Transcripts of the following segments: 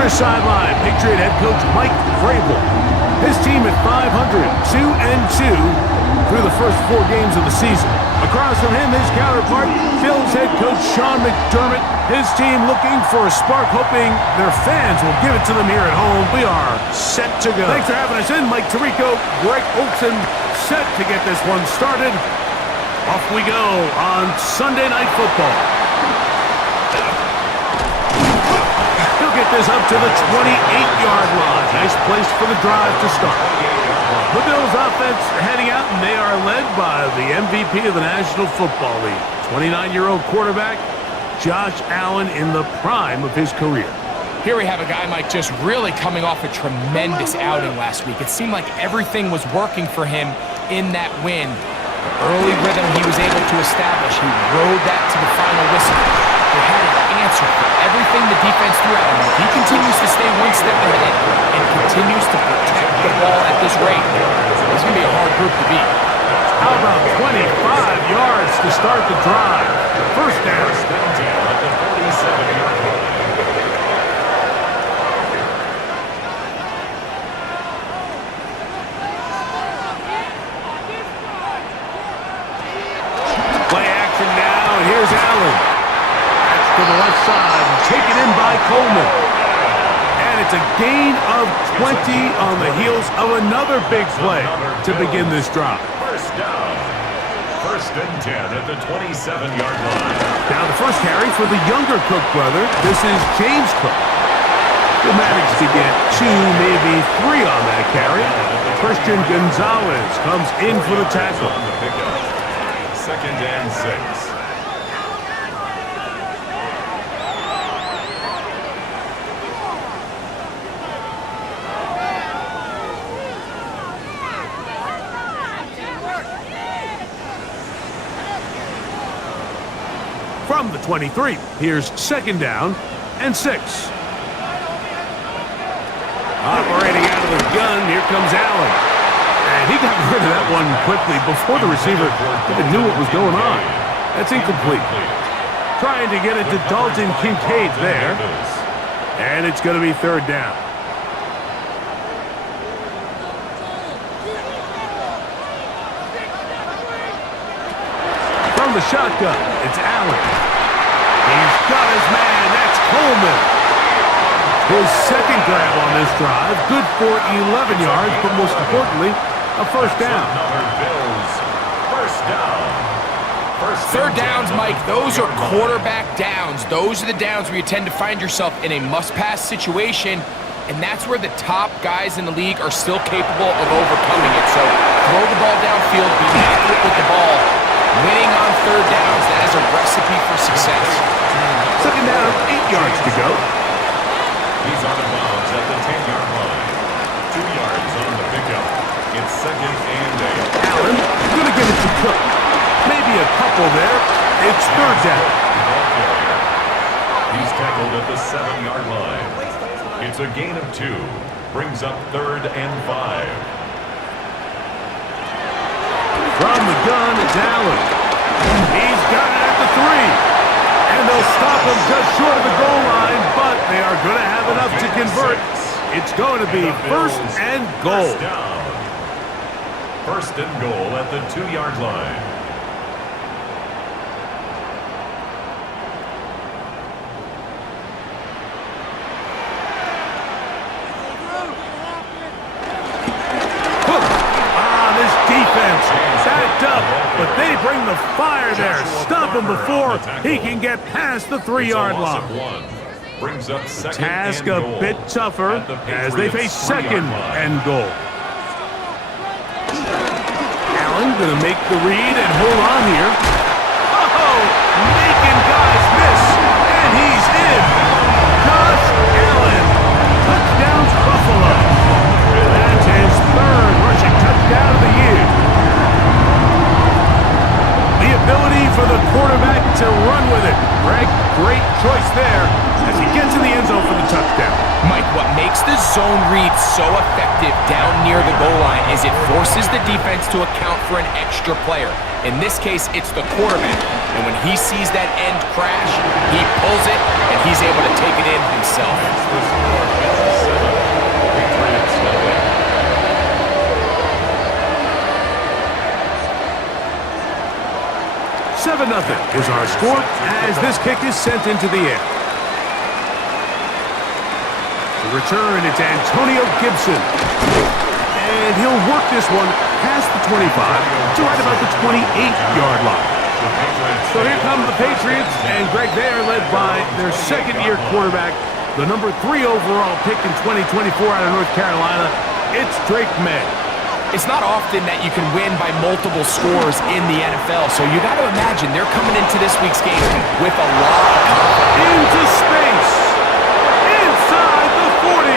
other sideline, Patriot head coach Mike Vrabel. His team at 500, 2-2 through the first 4 games of the season. Across from him, his counterpart, Bills head coach Sean McDermott. His team looking for a spark, hoping their fans will give it to them here at home. We are set to go. Thanks for having us in, Mike Tirico, Greg Olson, set to get this one started. Off we go on Sunday Night Football. He'll get this up to the 28-yard line. Nice place for the drive to start. The Bills offense heading out, and they are led by the MVP of the National Football League, 29-year-old quarterback Josh Allen in the prime of his career. Here we have a guy, Mike, just really coming off a tremendous outing last week. It seemed like everything was working for him in that win. The early rhythm he was able to establish, he rode that to the final whistle. They had an answer for everything the defense threw at him. If he continues to stay one step ahead and continues to protect the ball at this rate, it's going to be a hard group to beat. How about 25 yards to start the drive? First down. At the 47-yard line. Play action now, and here's Allen. That's to the left side, taken in by Coleman. And it's a gain of 20 on the heels of another big play to begin this drive. First down. First and 10 at the 27-yard line. Now the first carry for the younger Cook brother. This is James Cook. He'll manage to get 2, maybe 3 on that carry. Christian Gonzalez comes in for the tackle. Second and 6. From the 23, here's second down and 6. Operating out of the gun, here comes Allen. And he got rid of that one quickly before the receiver even knew what was going on. That's incomplete. Trying to get it to Dalton Kincaid there. And it's going to be third down. From the shotgun, it's Allen. He's got his man. That's Coleman. His second grab on this drive. Good for 11 yards, but most importantly, a first down. First down. Third downs, Mike, those are quarterback downs. Those are the downs where you tend to find yourself in a must-pass situation, and that's where the top guys in the league are still capable of overcoming it. So throw the ball downfield, be accurate with the ball. Winning on third downs, that is a recipe for success. Second down, 8 yards to go. He's out of bounds at the 10-yard line. 2 yards on the pickup. It's second and 8. Allen going to give it to Cook. Maybe a couple there. It's third down. He's tackled at the 7-yard line. It's a gain of 2. Brings up third and 5. From the gun, it's Allen. He's got it at the 3. And they'll stop him just short of the goal line, but they are going to have enough to convert. It's going to be first and goal. First and goal at the 2-yard line. But they bring the fire there. Stop him before he can get past the 3-yard line. Task a bit tougher as they face second and goal. Allen going to make the read and hold on here. Oh, making guys miss. And he's in. Josh Allen. Touchdowns Buffalo. That's his third rushing touchdown of the year. The ability for the quarterback to run with it. Greg, great choice there as he gets in the end zone for the touchdown. Mike, what makes the zone read so effective down near the goal line is it forces the defense to account for an extra player. In this case, it's the quarterback. And when he sees that end crash, he pulls it, and he's able to take it in himself. That's the score. Kansas 7, Patriots nothing. 7-0 is our score as this kick is sent into the air. To return, it's Antonio Gibson. And he'll work this one past the 25 to right about the 28-yard line. So here come the Patriots, and Greg, they are led by their second-year quarterback, the number 3 overall pick in 2024 out of North Carolina. It's Drake Maye. It's not often that you can win by multiple scores in the NFL, so you got to imagine they're coming into this week's game with a lot of confidence. Into space. Inside the 40.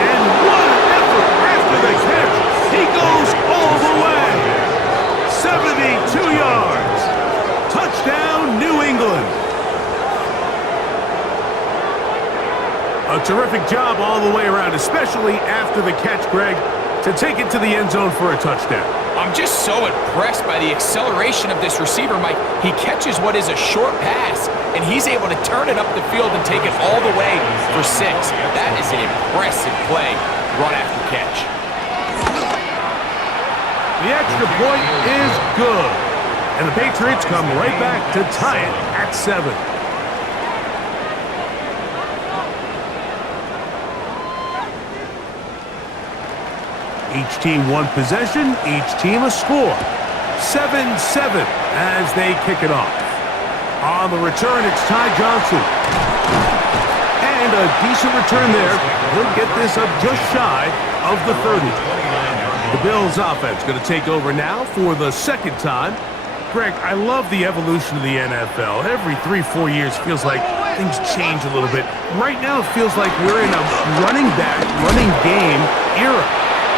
And what an effort after the catch. He goes all the way. 72 yards. Touchdown, New England. A terrific job all the way around, especially after the catch, Greg, to take it to the end zone for a touchdown. I'm just so impressed by the acceleration of this receiver, Mike. He catches what is a short pass, and he's able to turn it up the field and take it all the way for 6. That is an impressive play, run after catch. The extra point is good, and the Patriots come right back to tie it at 7. Each team one possession, each team a score. 7-7 as they kick it off. On the return, it's Ty Johnson. And a decent return there. He'll get this up just shy of the 30. The Bills offense going to take over now for the second time. Greg, I love the evolution of the NFL. Every 3-4 years feels like things change a little bit. Right now it feels like we're in a running back, running game era.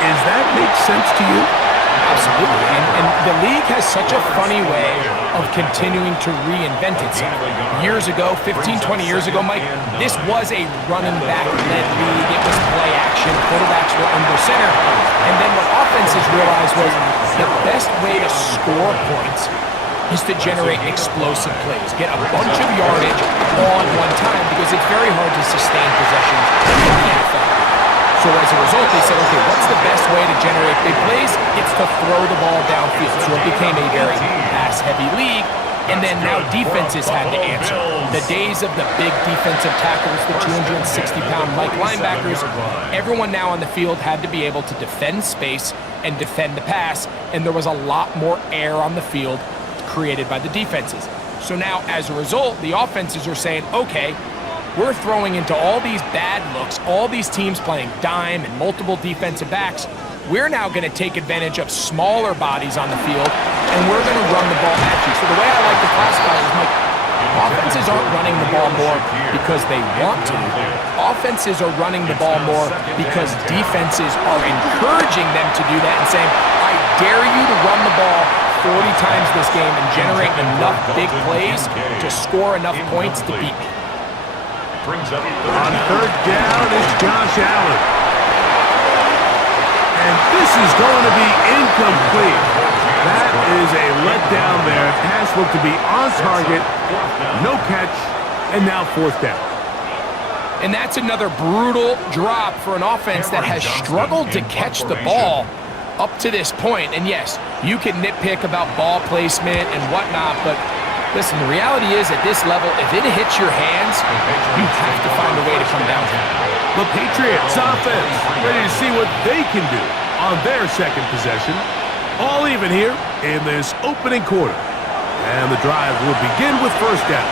Does that make sense to you? Absolutely. And the league has such a funny way of continuing to reinvent itself. Years ago, 15, 20 years ago, Mike, this was a running back-led league. It was play action. Quarterbacks were under center. And then what offenses realized was the best way to score points is to generate explosive plays. Get a bunch of yardage all at one time because it's very hard to sustain possessions in the NFL. So as a result, they said, okay, what's the best way to generate big plays? It's to throw the ball downfield. So it became a very pass-heavy league. And then now defenses had to answer. The days of the big defensive tackles, the 260-pound Mike linebackers, everyone now on the field had to be able to defend space and defend the pass. And there was a lot more air on the field created by the defenses. So now, as a result, the offenses are saying, okay, we're throwing into all these bad looks, all these teams playing dime and multiple defensive backs. We're now going to take advantage of smaller bodies on the field, and we're going to run the ball at you. So the way I like to classify it is, Mike, offenses aren't running the ball more because they want to. Offenses are running the ball more because defenses are encouraging them to do that and saying, I dare you to run the ball 40 times this game and generate enough big plays to score enough points to beat me. Brings up On third down is Josh Allen. And this is going to be incomplete. That is a letdown there. Pass looked to be on target. No catch. And now 4th down. And that's another brutal drop for an offense that has struggled to catch the ball up to this point. And yes, you can nitpick about ball placement and whatnot, but listen, the reality is at this level, if it hits your hands, you have to find a way to come down. The Patriots offense ready to see what they can do on their second possession. All even here in this opening quarter. And the drive will begin with 1st down.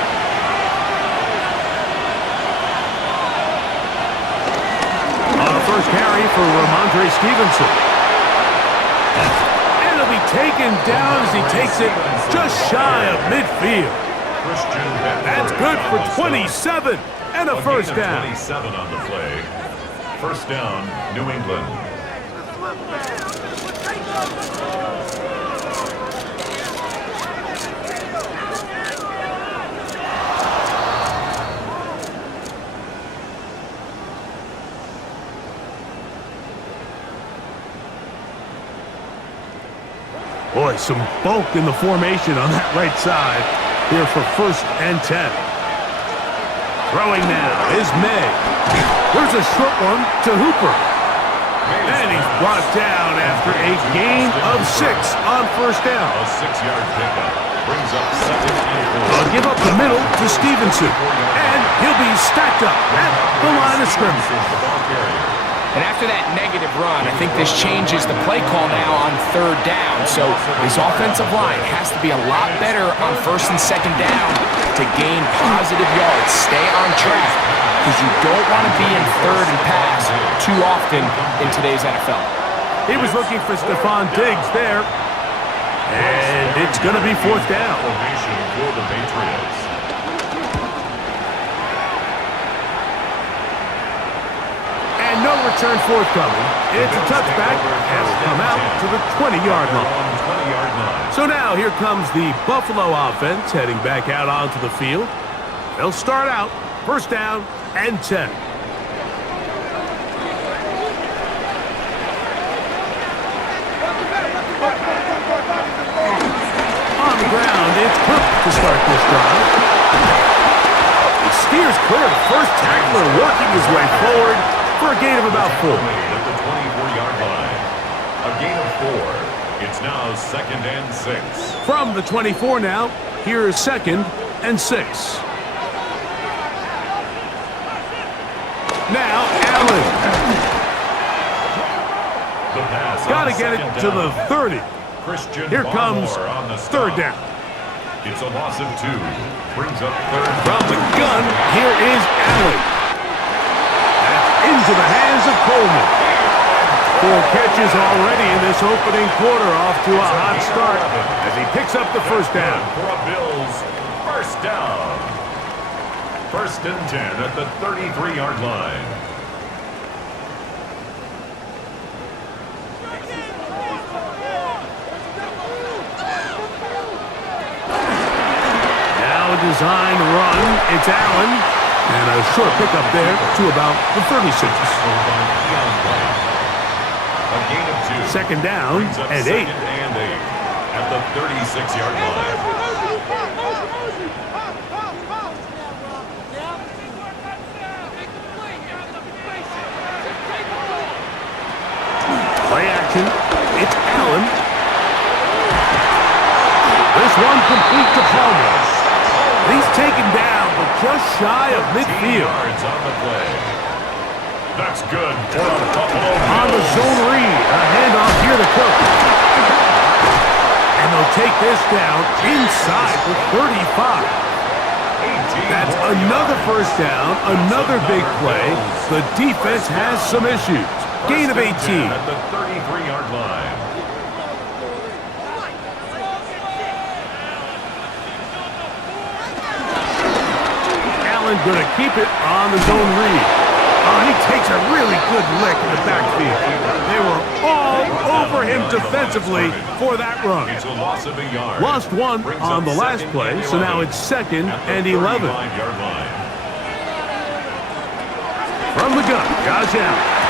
On the first carry for Ramondre Stevenson. And it'll be taken down as he takes it just shy of midfield. That's good for 27 and a 1st down. 27 on the play. 1st down, New England. Boy, Boy, some bulk in the formation on that right side here for 1st and 10. Throwing now is May. There's a short one to Hooper. And he's brought down after a gain of 6 on 1st down. A 6-yard pickup brings up 2nd and 4. They'll give up the middle to Stevenson. And he'll be stacked up at the line of scrimmage. And after that negative run, I think this changes the play call now on 3rd down. So this offensive line has to be a lot better on 1st and 2nd down to gain positive yards. Stay on track, because you don't want to be in 3rd and pass too often in today's NFL. He was looking for Stephon Diggs there. And it's going to be 4th down. Formation for the Patriots. And no return forthcoming. It's a touchback, and will come out to the 20-yard line. So now here comes the Buffalo offense heading back out onto the field. They'll start out 1st down and 10. On the ground, it's Cook to start this drive. He steers clear of the first tackler, working his way forward for a gain of about 4. At the 24-yard line. A gain of 4. It's now 2nd and 6. From the 24 now, here is 2nd and 6. Now, Allen. The pass Got to on get it 2nd to the down. 30. Christian Here comes Barmore on the 3rd stop. down. It's a loss of 2. Brings up 3rd. From the gun, here is Allen. That's into the hands of Coleman. 4 catches already in this opening quarter, off to a hot start as he picks up the 1st down. For a Bills 1st down. 1st and 10 at the 33-yard line. Now a design run. It's Allen. And a short pickup there to about the 36. A gain of 2. 2nd down Brings up and 2nd 8. and 8 at the 36-yard line. Play action. It's Allen. This one complete to Palmer. He's taken down, but just shy of 14 midfield. yards on the play. That's good for a Buffalo On the Bills. zone read. A handoff here to Cook. And they'll take this down inside the 35. 18 That's more another yards. 1st down, another big play. The defense has some issues. Gain of 18. 1st and 10 at the 33-yard line. Allen going to keep it on the zone read. Oh, he takes a really good lick in the backfield. They were all over him defensively for that run. It's a loss of a yard. Lost 1 Brings on up the last 2nd play, and so now 11 it's 2nd at the and 11. 35-yard line. From the gun, Josh Allen.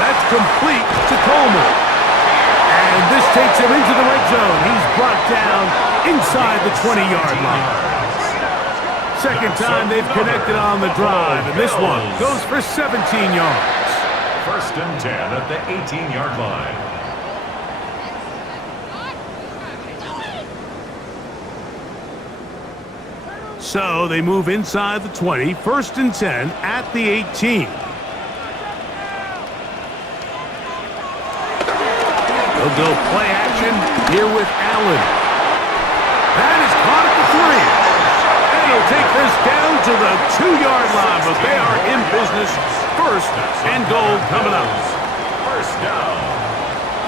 That's complete to Coleman. And this takes him into the red zone. He's brought down inside the 20-yard line. 2nd time they've connected on the drive, and this one goes for 17 yards. 1st and 10 at the 18-yard line. So they move inside the 20, 1st and 10 at the 18. They'll go play action here with Allen. That is caught at the 3. He'll take this down to the 2-yard line, but they are in business. 1st and goal coming up. 1st down.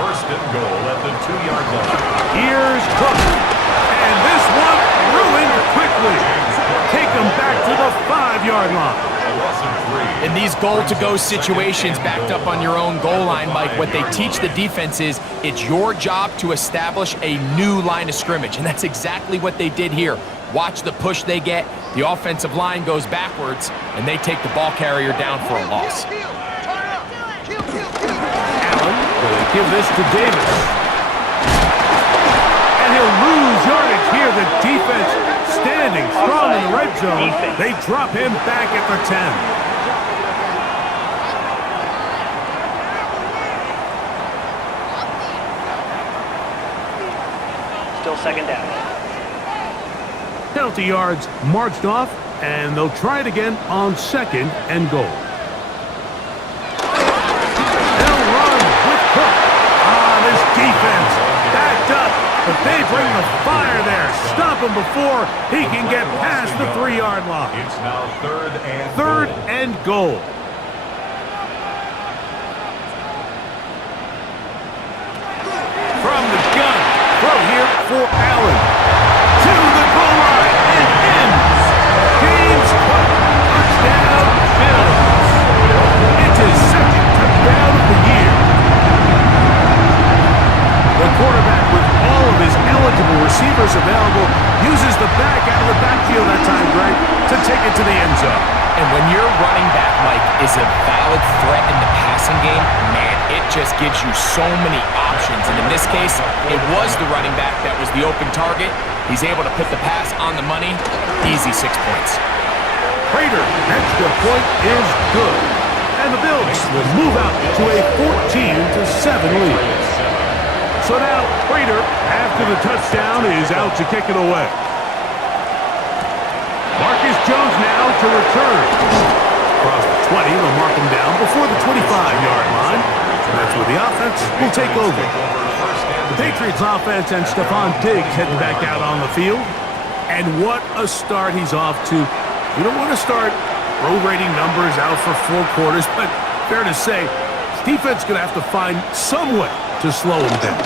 1st and goal at the 2-yard line. Here's Cook. And this one ruined quickly. Take him back to the 5-yard line. A loss of 3. In these goal-to-go situations backed up on your own goal line, Mike, what they teach the defense is it's your job to establish a new line of scrimmage, and that's exactly what they did here. Watch the push they get. The offensive line goes backwards, and they take the ball carrier down for a loss. Allen will give this to Davis. zone. They drop him back at the 10. Still second down. Penalty yards marched off, and they'll try it again on 2nd and goal. They'll run with Cook. This defense backed up, but they bring the fire there. Stop him before he can get past the 3-yard line. It's now 3rd and Third goal. and goal. From the gun, throw here for Allen. To the goal line and in. James Cook, touchdown, Bills. It's his 2nd touchdown of the year. The quarterback, with all of his eligible receivers available, uses the back out of the backfield that time, Greg, to take it to the end zone. And when your running back, Mike, is a valid threat in the passing game, man, it just gives you so many options. And in this case, it was the running back that was the open target. He's able to put the pass on the money. Easy 6 points. Prater, extra point is good. And the Bills will move out to a 14-7 lead. So now, Prater, after the touchdown, is out to kick it away. Marcus Jones now to return. Across the 20, they'll mark him down before the 25-yard line. And that's where the offense will take over. The Patriots offense and Stephon Diggs heading back out on the field. And what a start he's off to. You don't want to start prorating numbers out for 4 quarters, but fair to say, this defense is going to have to find some way to slow him down.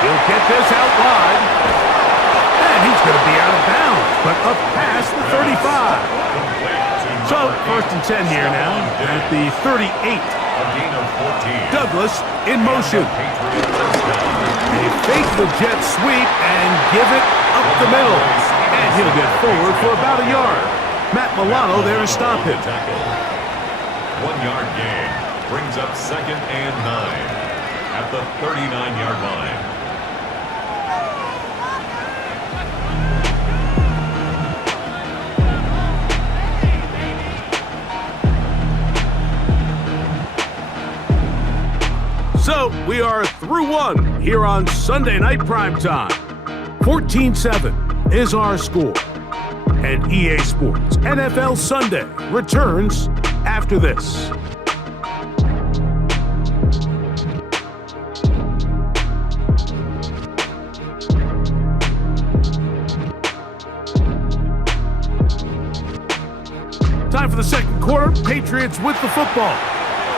He'll get this out wide. And he's going to be out of bounds, but up past the 35. So, 1st and 10 here now at the 38. Douglas in motion. They fake the jet sweep and give it up the middle. And he'll get forward for about a yard. Matt Milano there to stop him. 1-yard gain brings up 2nd and 9 at the 39-yard line. So, we are through 1 here on Sunday Night Primetime. 14-7 is our score. And EA Sports NFL Sunday returns after this. Time for the 2nd quarter. Patriots with the football.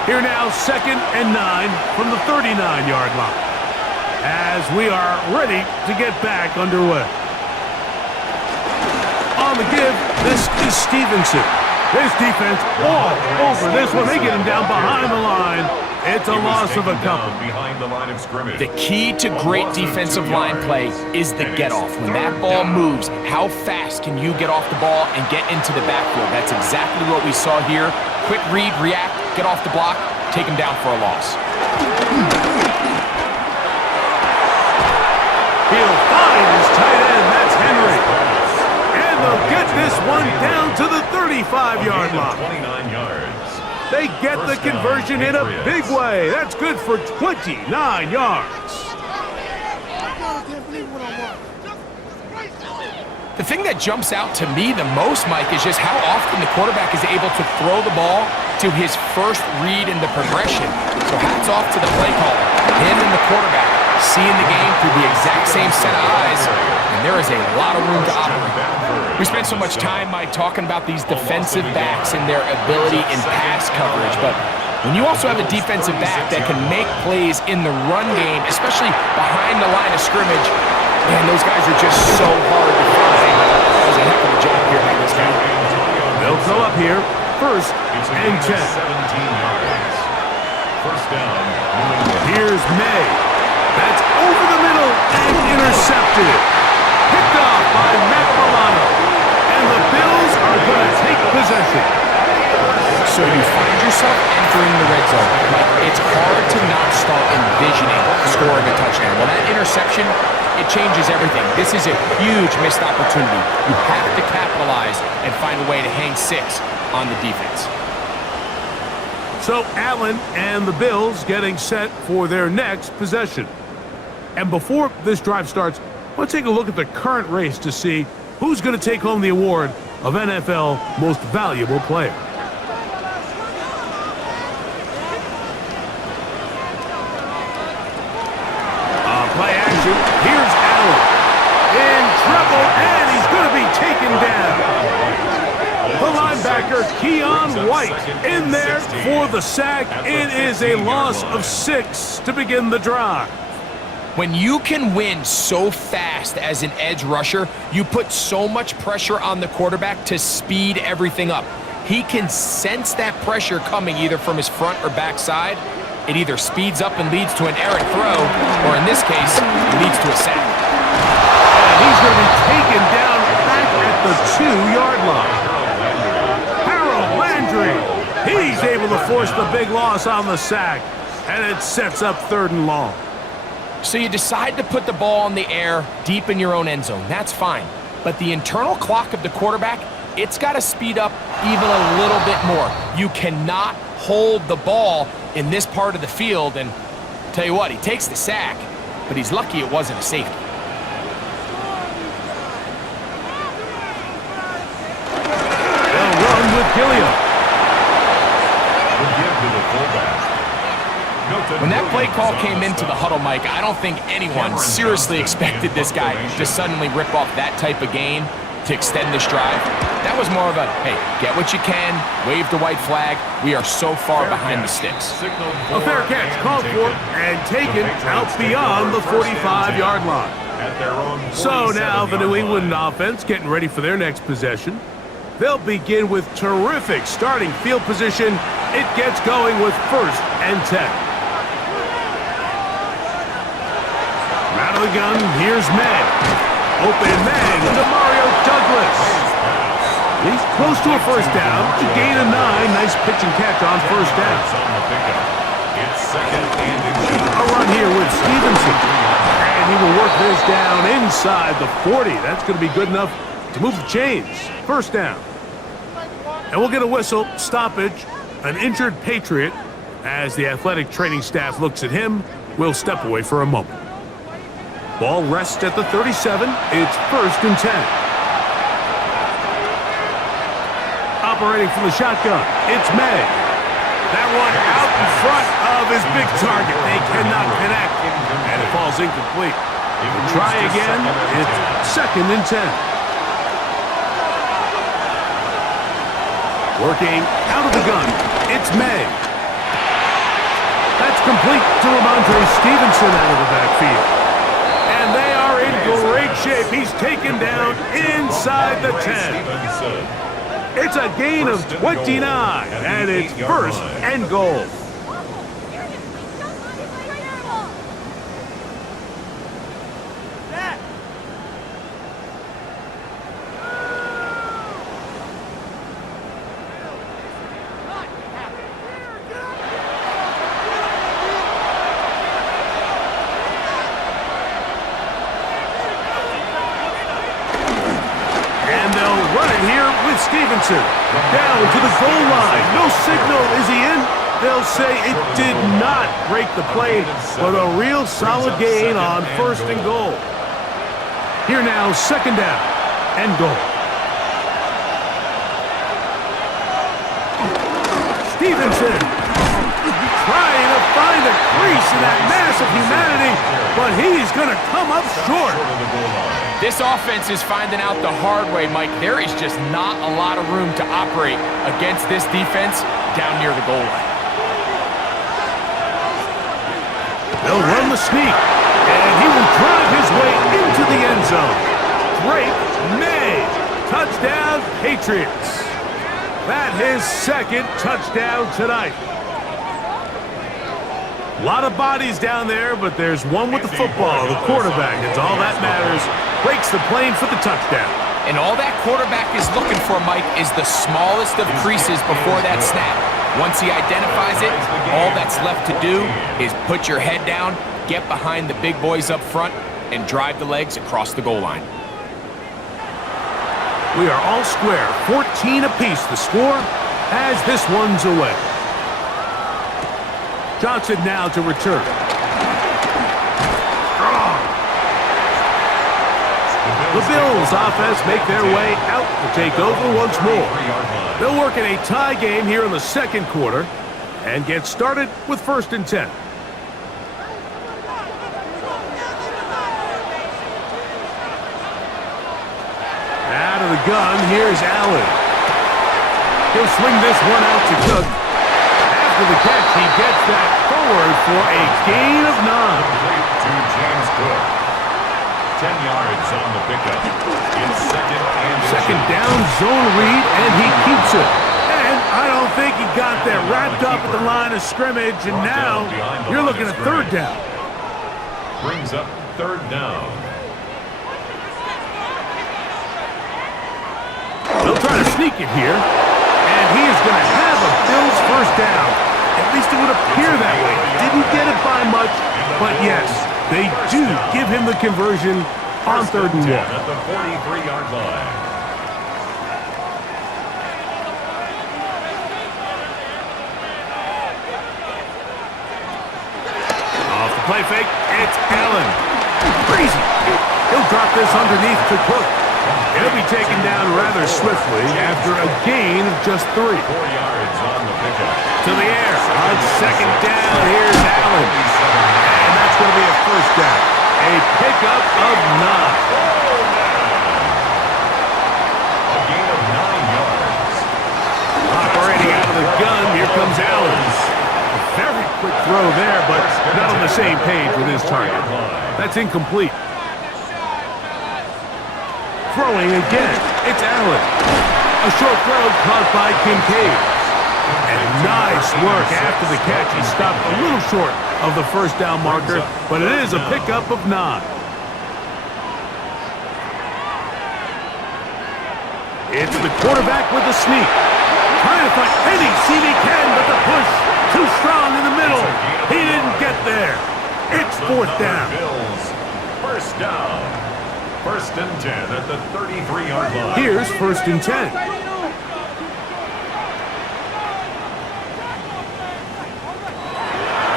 Here now, 2nd and 9 from the 39-yard line. As we are ready to get back underway. On the give, this is Stevenson. This defense all over this one. They get him down behind the line. It's a loss of a couple. Behind the line of scrimmage. The key to great defensive line play is the get-off. When that ball moves, how fast can you get off the ball and get into the backfield? That's exactly what we saw here. Quick read, react, get off the block, take him down for a loss. He'll find his tight end. That's Henry. And they'll get this one down to the 35-yard line. 29 yards. They get the conversion in a big way. That's good for 29 yards. The thing that jumps out to me the most, Mike, is just how often the quarterback is able to throw the ball to his first read in the progression. So hats off to the play caller. Him and the quarterback seeing the game through the exact same set of eyes, and there is a lot of room to operate. We spent so much time, Mike, talking about these defensive backs and their ability in pass coverage, but when you also have a defensive back that can make plays in the run game, especially behind the line of scrimmage, man, those guys are just so hard to find. That was a heck of a job here by this guy. They'll go up here, 1st and 10. 17 yards. First down. Here's May. That's over the middle and intercepted. Picked off by Matt Milano. And the Bills are going to take possession. So you find yourself entering the red zone. Like, it's hard to not start envisioning scoring a touchdown. Well, that interception interception, it changes everything. This is a huge missed opportunity. You have to capitalize and find a way to hang 6 on the defense. So Allen and the Bills getting set for their next possession. And before this drive starts, let's take a look at the current race to see who's going to take home the award of NFL Most Valuable Player. Play action. Here's Allen. In trouble, and he's going to be taken down. The linebacker, Keon White, in there for the sack. It is a loss of 6 to begin the drive. When you can win so fast as an edge rusher, you put so much pressure on the quarterback to speed everything up. He can sense that pressure coming either from his front or back side. It either speeds up and leads to an errant throw, or in this case, it leads to a sack. And he's going to be taken down back at the 2-yard line. Harold Landry, he's able to force the big loss on the sack, and it sets up 3rd and long. So you decide to put the ball in the air deep in your own end zone. That's fine. But the internal clock of the quarterback, it's got to speed up even a little bit more. You cannot hold the ball in this part of the field, and tell you what, he takes the sack, but he's lucky it wasn't a safety. They'll run with Gilliam. When that play call came into the huddle, Mike, I don't think anyone seriously expected this guy to suddenly rip off that type of game to extend this drive. That was more of a, hey, get what you can, wave the white flag. We are so far behind the sticks. A fair catch called for and taken out beyond the 45-yard line. So now the New England offense getting ready for their next possession. They'll begin with terrific starting field position. It gets going with 1st and 10. Out of the gun, here's May. Open man to Mario Douglas. He's close to a 1st down. To gain a 9. Nice pitch and catch on 1st down. A run here with Stevenson. And he will work this down inside the 40. That's going to be good enough to move the chains. 1st down. And we'll get a whistle, stoppage, an injured Patriot. As the athletic training staff looks at him, we'll step away for a moment. Ball rests at the 37. It's 1st and 10. Operating from the shotgun, it's May. That one out in front of his big target. They cannot connect, and it falls incomplete. Try again. It's 2nd and 10. Working out of the gun, it's May. That's complete to Ramondre Stevenson out of the backfield. And they are in great shape. He's taken down inside the 10. It's a gain of 29, and it's 1st and goal. Stevenson down to the goal line. No signal. Is he in? They'll say it did not break the play, but a real solid gain on 1st and goal. Here now, 2nd down and goal. Stevenson trying to find a crease in that mass of humanity, but he's going to come up short. This offense is finding out the hard way, Mike. There is just not a lot of room to operate against this defense down near the goal line. They'll run the sneak, and he will drive his way into the end zone. Drake Maye, touchdown Patriots. That his 2nd touchdown tonight. A lot of bodies down there, but there's one with the football, the quarterback. It's all that matters. Breaks the plane for the touchdown. And all that quarterback is looking for, Mike, is the smallest of creases before that snap. Once he identifies it, all that's left to do is put your head down get behind the big boys up front, and drive the legs across the goal line. We are all square, 14 apiece the score as this one's away. Johnson now to return. Strong. The Bills offense make their way out to take over once more. They'll work in a tie game here in the second quarter and get started with 1st and 10. Out of the gun, here's Allen. He'll swing this one out to Cook. After the catch, he gets that forward for a gain of 9. To James Cook. 10 yards on the pickup. It's second down zone read, and he keeps it. And I don't think he got there wrapped up at the line of scrimmage, and now you're looking at 3rd down. Brings up 3rd down. They'll try to sneak it here, and he is going to have a Bills 1st down. At least it would appear that way. Didn't get it by much, but yes, they do give him the conversion on 3rd and 1. At the 43-yard line. Off the play fake, it's Allen. Crazy. He'll drop this underneath to Cook. He'll be taken down rather swiftly after a gain of just 3. 4 yards on the pickup. To the air on 2nd down. Here's Allen. And that's going to be a 1st down. A pickup of 9. A gain of 9 yards. Operating out of the gun, here comes Allen. A very quick throw there, but not on the same page with his target. That's incomplete. Throwing again, it's Allen. A short throw caught by Kincaid. And nice work after the catch. He stopped a little short of the 1st down marker, but it is a pickup of 9. It's the quarterback with the sneak. Trying to find any seam he can, but the push too strong in the middle. He didn't get there. It's 4th down. Bills 1st down. 1st and 10 at the 33-yard line. Here's 1st and 10.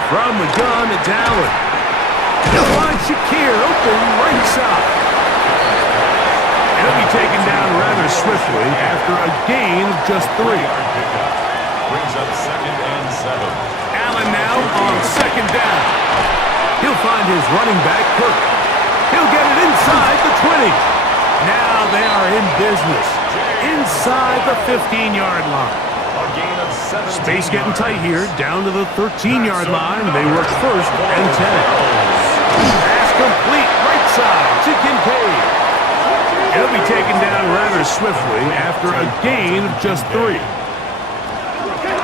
From the gun, it's Allen. He'll find Shakir open right side. He'll be taken down rather swiftly after a gain of just 3. Brings up 2nd and 7. Allen now on 2nd down. He'll find his running back, Cook. He'll get it inside the 20. Now they are in business. Inside the 15-yard line. A gain of 17. Space getting tight here. Down to the 13-yard line. They work 1st and 10. Pass complete. Right side to Kincaid. He'll be taken down rather swiftly after a gain of just 3.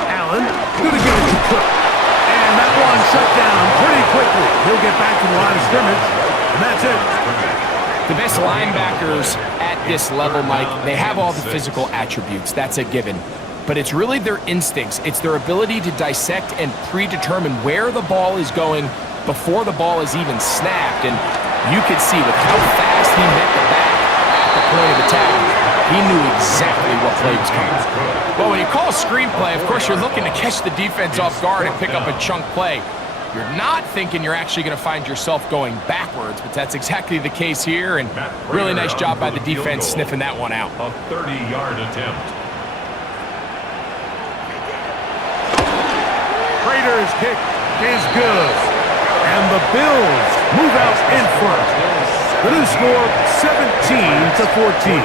Allen, going to give it to Cook. And that one shut down pretty quickly. He'll get back to the line of scrimmage. And that's it. The best linebackers at this level, Mike, they have all the physical attributes. That's a given. But it's really their instincts. It's their ability to dissect and predetermine where the ball is going before the ball is even snapped. And you could see with how fast he met the back at the point of attack, he knew exactly what play was coming. Well, when you call a screen play, of course, you're looking to catch the defense off guard and pick up a chunk play. You're not thinking you're actually going to find yourself going backwards, but that's exactly the case here, and really nice job by the defense sniffing that one out. A 30-yard attempt. Raiders' kick is good. And the Bills move out in front. The new score, 17-14.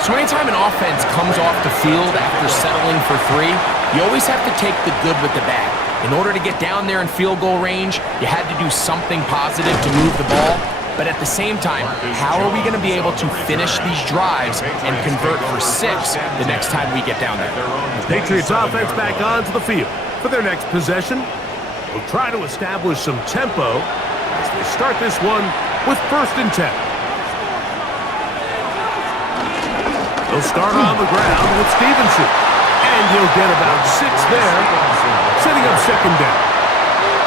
So anytime an offense comes off the field after settling for 3, you always have to take the good with the bad. In order to get down there in field goal range, you had to do something positive to move the ball. But at the same time, how are we going to be able to finish these drives and convert for 6 the next time we get down there? The Patriots offense back onto the field for their next possession. They'll try to establish some tempo as they start this one with 1st and 10. They'll start on the ground with Stevenson. And he'll get about 6 there, setting up 2nd down.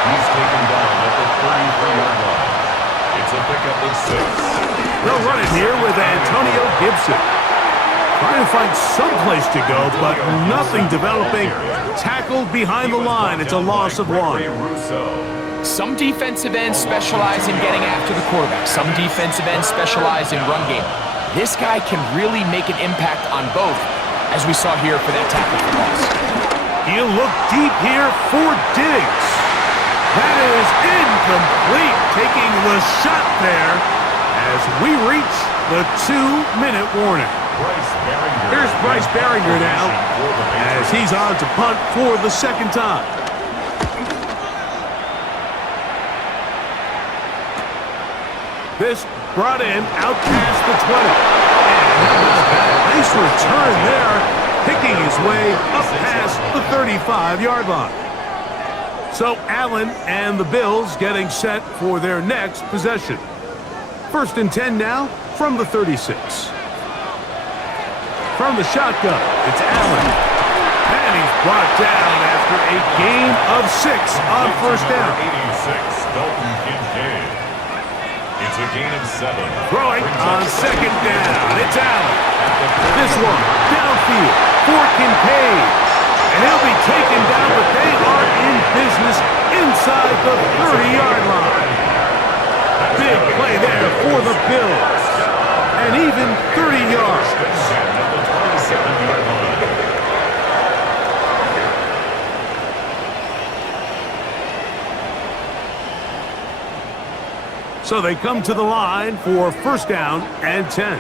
He's taken down at the 33-yard line. It's a pickup of 6. They'll run it here with Antonio Gibson. Trying to find some place to go, but nothing developing. Tackled behind the line. It's a loss of 1. Some defensive ends specialize in getting after the quarterback. Some defensive ends specialize in run game. This guy can really make an impact on both, as we saw here for that tackle for loss. He'll look deep here for Diggs. That is incomplete, taking the shot there as we reach the 2-minute warning. Here's Bryce Berringer now as he's on to punt for the second time. This brought in out past the 20. And nice return there, picking his way up past the 35-yard line. So Allen and the Bills getting set for their next possession. 1st and 10 now from the 36. From the shotgun, it's Allen. And he's brought down after a gain of 6 on 1st down. 86, Dalton Kincaid. It's a gain of 7. Throwing on 2nd down, it's Allen. This one downfield for Kincaid. And he'll be taken down, but they are in business inside the 30-yard line. Big play there for the Bills. And even 30 yards. So they come to the line for 1st down and 10.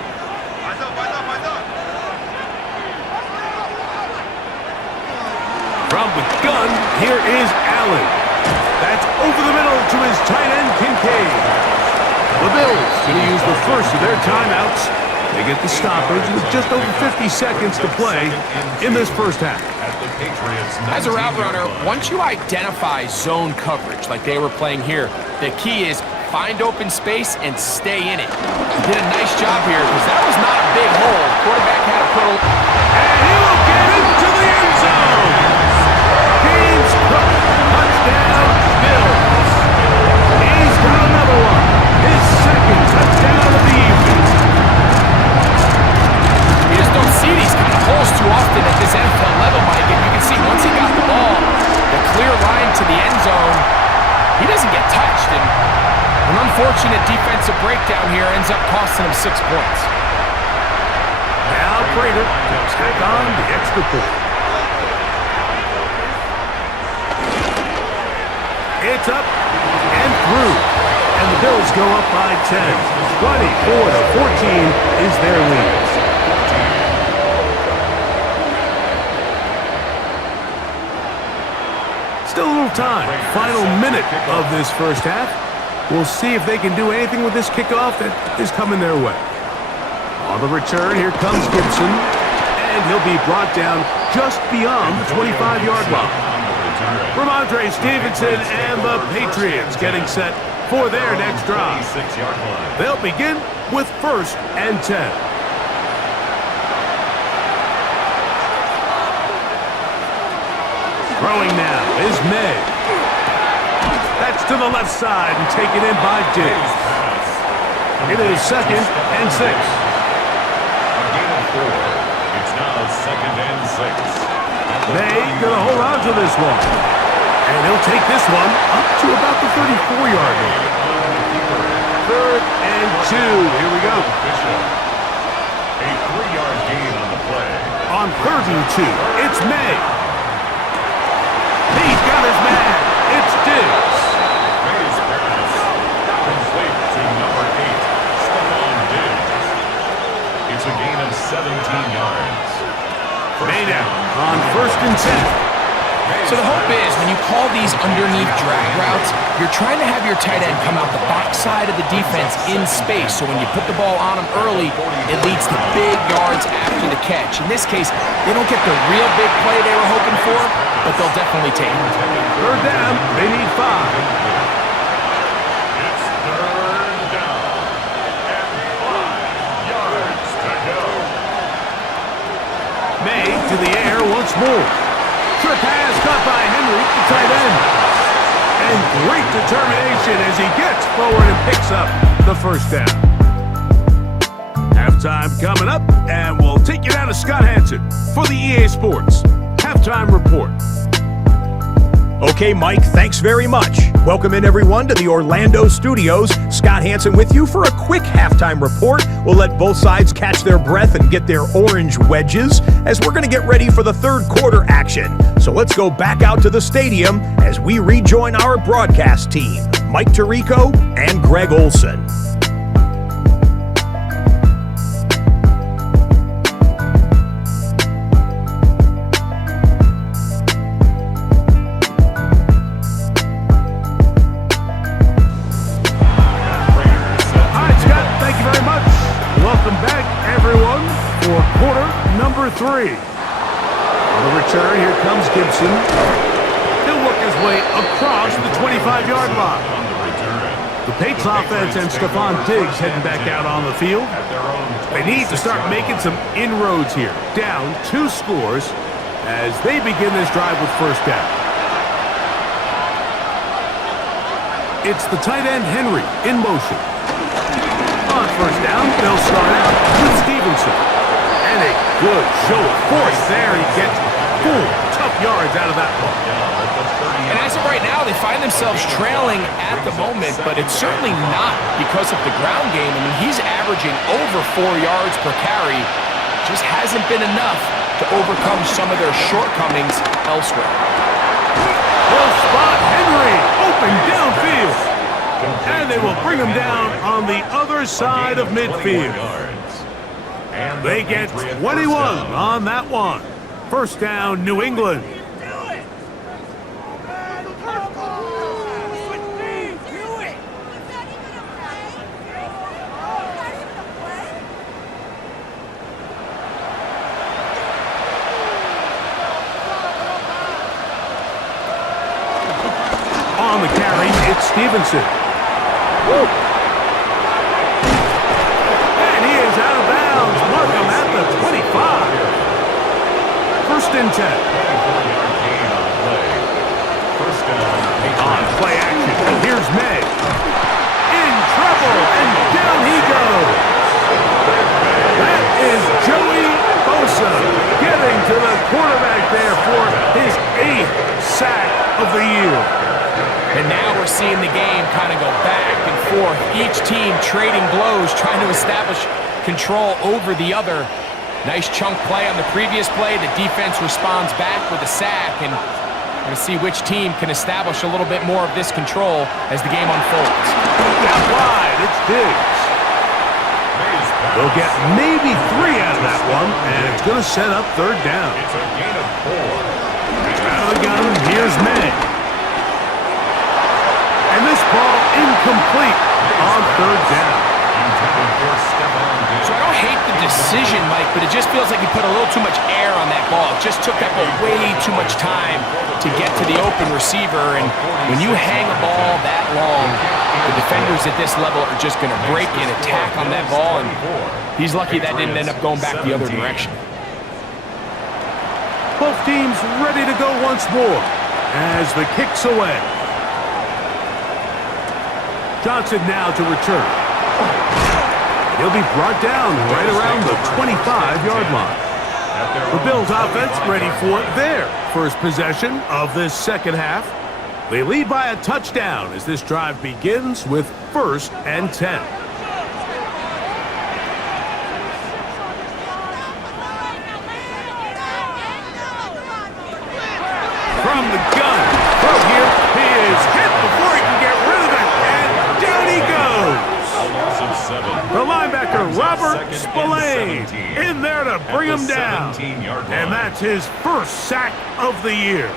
From the gun, here is Allen. That's over the middle to his tight end, Kincaid. The Bills going to use the first of their timeouts. They get the stoppage with just over 50 seconds to play in this first half. As a route runner, once you identify zone coverage like they were playing here, the key is find open space and stay in it. He did a nice job here because that was not a big hole. Quarterback had to put and he will get into the end zone. James Cook, touchdown, Bills. He's got another one. His 2nd touchdown of the evening. You just don't see these kind of holes too often at this NFL level, Mike. And you can see once he got the ball, the clear line to the end zone, he doesn't get touched. And an unfortunate defensive breakdown here ends up costing him 6 points. Now Prater will tack on the extra point. It's up and through. And the Bills go up by 10. 24-14 is their lead. Still a little time. Final minute of this first half. We'll see if they can do anything with this kickoff that is coming their way. On the return, here comes Gibson. And he'll be brought down just beyond the 25-yard line. Ramondre Stevenson and the Patriots getting set for their next drive. They'll begin with 1st and 10. Throwing now is Maye. That's to the left side and taken in by Diggs. It is 2nd and 6. A gain of 4. It's now 2nd and 6. Maye gonna hold on to this one. And he'll take this one up to about the 34-yard line. 3rd and 2. Here we go. A 3-yard gain on the play. On 3rd and 2, it's Maye. He's got his man. It's Diggs. Maye's pass complete to number 8, Stephon Diggs. It's a gain of 17 yards. Maye down on 1st and 10. So the hope is when you call these underneath drag routes, you're trying to have your tight end come out the backside of the defense in space. So when you put the ball on him early, it leads to big yards after the catch. In this case, they don't get the real big play they were hoping for, but they'll definitely take it. 3rd down, they need 5. It's 3rd down and 5 yards to go. Maye to the air once more. Short pass caught by Henry, the tight end. And separation as he gets forward and picks up the first down. Halftime coming up, and we'll take you down to Scott Hansen for the EA Sports Halftime Report. Okay, Mike, thanks very much. Welcome in, everyone, to the Orlando studios. Scott Hansen with you for a quick halftime report. We'll let both sides catch their breath and get their orange wedges as we're going to get ready for the third quarter action. So let's go back out to the stadium as we rejoin our broadcast team, Mike Tirico and Greg Olson. Three. On the return, here comes Gibson. He'll work his way across the 25-yard line. The Patriots offense and Stephon Diggs heading back out on the field. They need to start making some inroads here. Down 2 scores as they begin this drive with first down. It's the tight end Henry in motion. On first down, they'll start out with Stevenson. And a good show of force there. He gets 4 tough yards out of that one. And as of right now, they find themselves trailing at the moment, but it's certainly not because of the ground game. I mean, he's averaging over 4 yards per carry. Just hasn't been enough to overcome some of their shortcomings elsewhere. They'll spot Henry open downfield. And they will bring him down on the other side of midfield. They get 21 on that one. First down, New England. On the carry, it's Stevenson. Woo. First and 10. On play action, here's Maye. In trouble, and down he goes. That is Joey Bosa getting to the quarterback there for his 8th sack of the year. And now we're seeing the game kind of go back and forth. Each team trading blows, trying to establish control over the other. Nice chunk play on the previous play. The defense responds back with a sack, and we're going to see which team can establish a little bit more of this control as the game unfolds. Out wide, it's Diggs. They'll get maybe 3 out of that one, and it's going to set up third down. It's a gain of 4. Out of the gun, here's Maye. And this ball incomplete on third down. So I don't hate the decision, Mike, but it just feels like he put a little too much air on that ball. It just took up way too much time to get to the open receiver. And when you hang a ball that long, the defenders at this level are just going to break and attack on that ball. And he's lucky that didn't end up going back the other direction. Both teams ready to go once more as the kick's away. Johnson now to return. He'll be brought down right around the 25-yard line. The Bills offense ready for their first possession of this second half. They lead by a touchdown as this drive begins with first and 10. From the gun, throw here, he is hit before he can get rid of it, and down he goes. The linebacker, Robert Spillane, in there to bring him down. And that's his first sack of the year.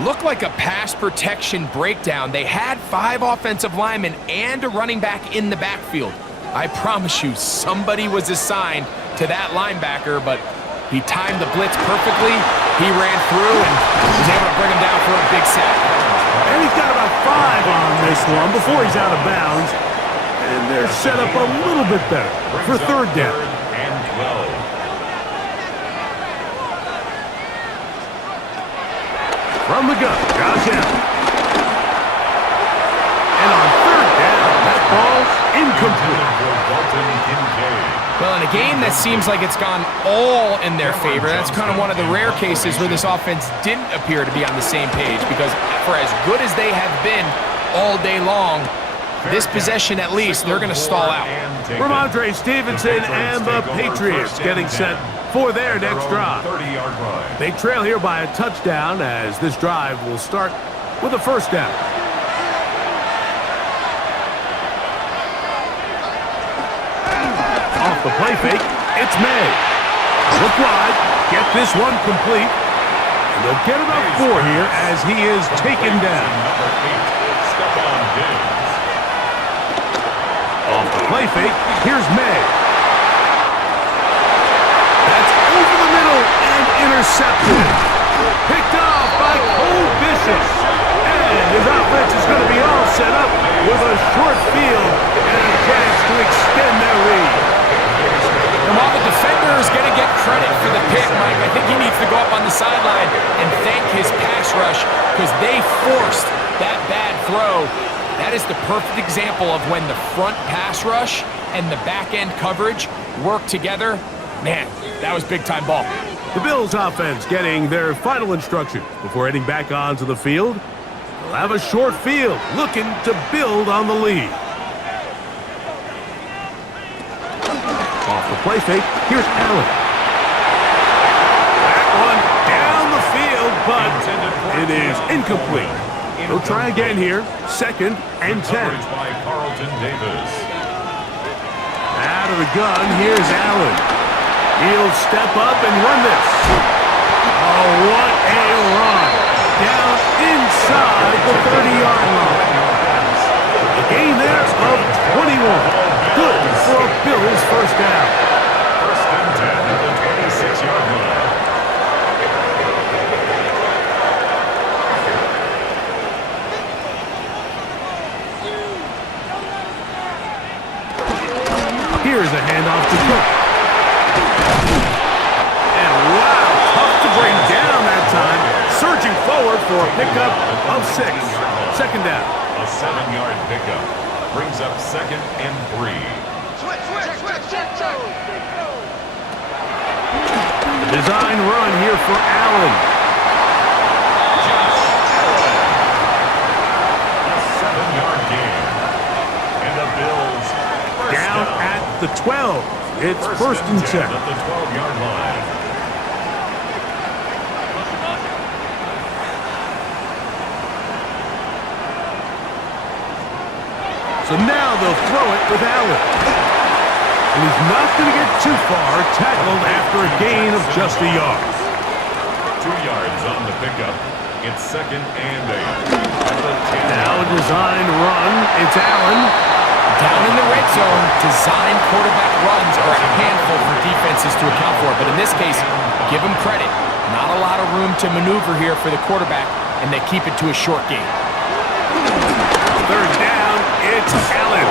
Looked like a pass protection breakdown. They had 5 offensive linemen and a running back in the backfield. I promise you, somebody was assigned to that linebacker, but he timed the blitz perfectly. He ran through and was able to bring him down for a big sack. And he's got about 5 on this one before he's out of bounds. And they're set up a little bit better for third down. And 12. From the gun, Josh Allen. And on third down, that ball's incomplete. Well, in a game that seems like it's gone all in their favor, that's kind of one of the rare cases where this offense didn't appear to be on the same page, because for as good as they have been all day long, this possession at least, they're going to stall out. Ramondre Stevenson and the Patriots getting set for their next drive. They trail here by a touchdown as this drive will start with a first down. Off the play fake, it's Maye. Look wide, get this one complete. And they'll get about 4 here as he is taken down. Off the play fake, here's Maye. That's over the middle and intercepted. Picked off by Cole Bishop. And his offense is going to be all set up with a short field and a chance to extend their lead. And while the defender is going to get credit for the pick, Mike, I think he needs to go up on the sideline and thank his pass rush, because they forced that bad throw. That is the perfect example of when the front pass rush and the back-end coverage work together. Man, that was big-time ball. The Bills offense getting their final instructions before heading back onto the field. They'll have a short field, looking to build on the lead. Off the play fake, here's Allen. That one down the field, but it is incomplete. They'll try again here, 2nd and 10. Out of the gun, here's Allen. He'll step up and run this. Oh, what a run. Down inside the 30-yard line. A gain there of 21. Good for a Bills first down. First and 10 at the 26-yard line. Here's a handoff to Cook. And wow, tough to bring down that time. Surging forward for a pickup of 6. Second down. A 7-yard pickup brings up 2nd and 3. The design run here for Allen. A 7-yard gain. And the Bills Down at the 12. It's first and 10. At the 12-yard line. So now they'll throw it with Allen. And he's not going to get too far, tackled after a gain of just a yard. 2 yards on the pickup. It's 2nd and 8. At the 10. Now a design run. It's Allen. Down in the red zone, design quarterback runs are a handful for defenses to account for. But in this case, give them credit. Not a lot of room to maneuver here for the quarterback, and they keep it to a short game. Third down, it's Allen.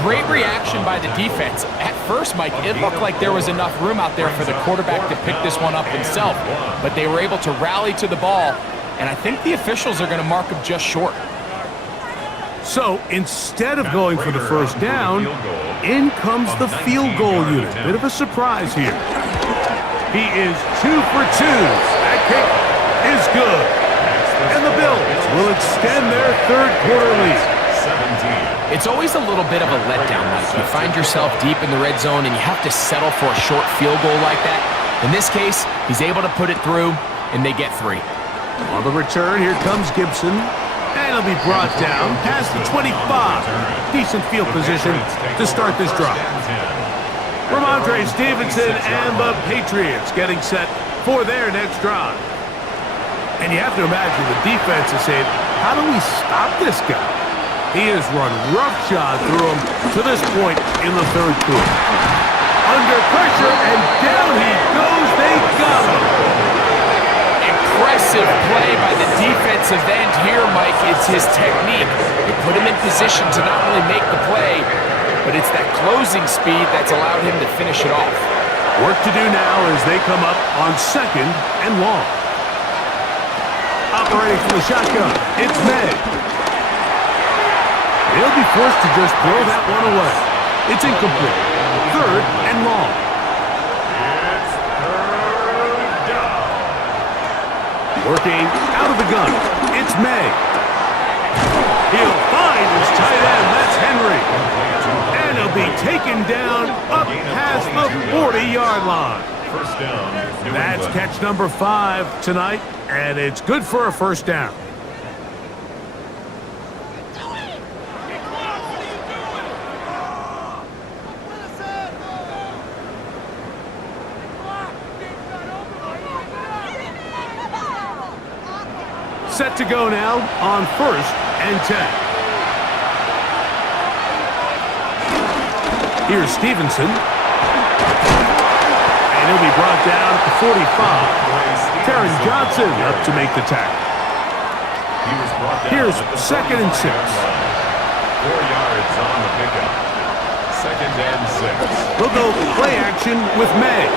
Great reaction by the defense. At first, Mike, it looked like there was enough room out there for the quarterback to pick this one up himself. But they were able to rally to the ball, and I think the officials are going to mark him just short. So instead of going for the first down, in comes the field goal unit. Bit of a surprise here. He is 2 for 2. That kick is good. And the Bills will extend their third quarter lead. 17. It's always a little bit of a letdown, Mike. You find yourself deep in the red zone and you have to settle for a short field goal like that. In this case, he's able to put it through, and they get 3. On the return, here comes Gibson. And he'll be brought down past the 25. Decent field position to start this drive. Ramondre Stevenson and the Patriots getting set for their next drive. And you have to imagine the defense is saying, how do we stop this guy? He has run roughshod through him to this point in the third quarter. Under pressure, and down he goes. They got him. Impressive play by the defensive end here, Mike. It's his technique. They put him in position to not only make the play, but it's that closing speed that's allowed him to finish it off. Work to do now as they come up on 2nd and long. A Operating from the shotgun, it's Maye. He'll be forced to just throw that one away. It's incomplete. 3rd and long. It's 3rd down. Working out of the gun, it's Maye. He'll find his tight end, that's Henry. And he'll be taken down up past the 40-yard line. First down, New That's England. catch number 5 tonight, and it's good for a first down. Set to go now on 1st and 10. Here's Stevenson. And he'll be brought down at the 45. Terran Johnson up to make the tackle. He was brought down Here's at the 2nd and 6. 4 yards on the pickup. 2nd and 6. We'll go play action with Maye.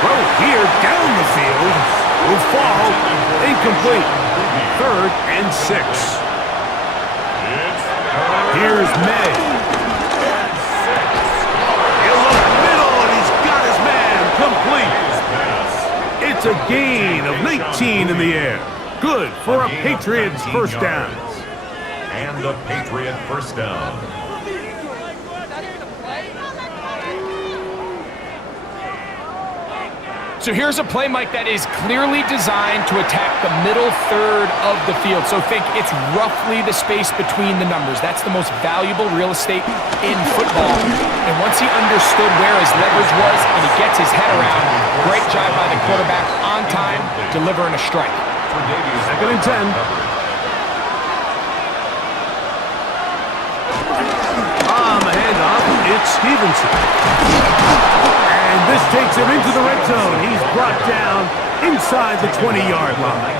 Throw here down the field. Will fall. Incomplete. 3rd and 6. Here's Maye. He'll look middle, and he's got his man complete. It's a gain of 19 in the air. Good for a Patriots first down. And a Patriot first down. So here's a play, Mike, that is clearly designed to attack the middle 3rd of the field. So think it's roughly the space between the numbers. That's the most valuable real estate in football. And once he understood where his leverage was and he gets his head around, great job by the quarterback on time, delivering a strike. 2nd and 10. On the handoff, it's Stevenson. And this takes him into the red zone. He's brought down inside the 20-yard line.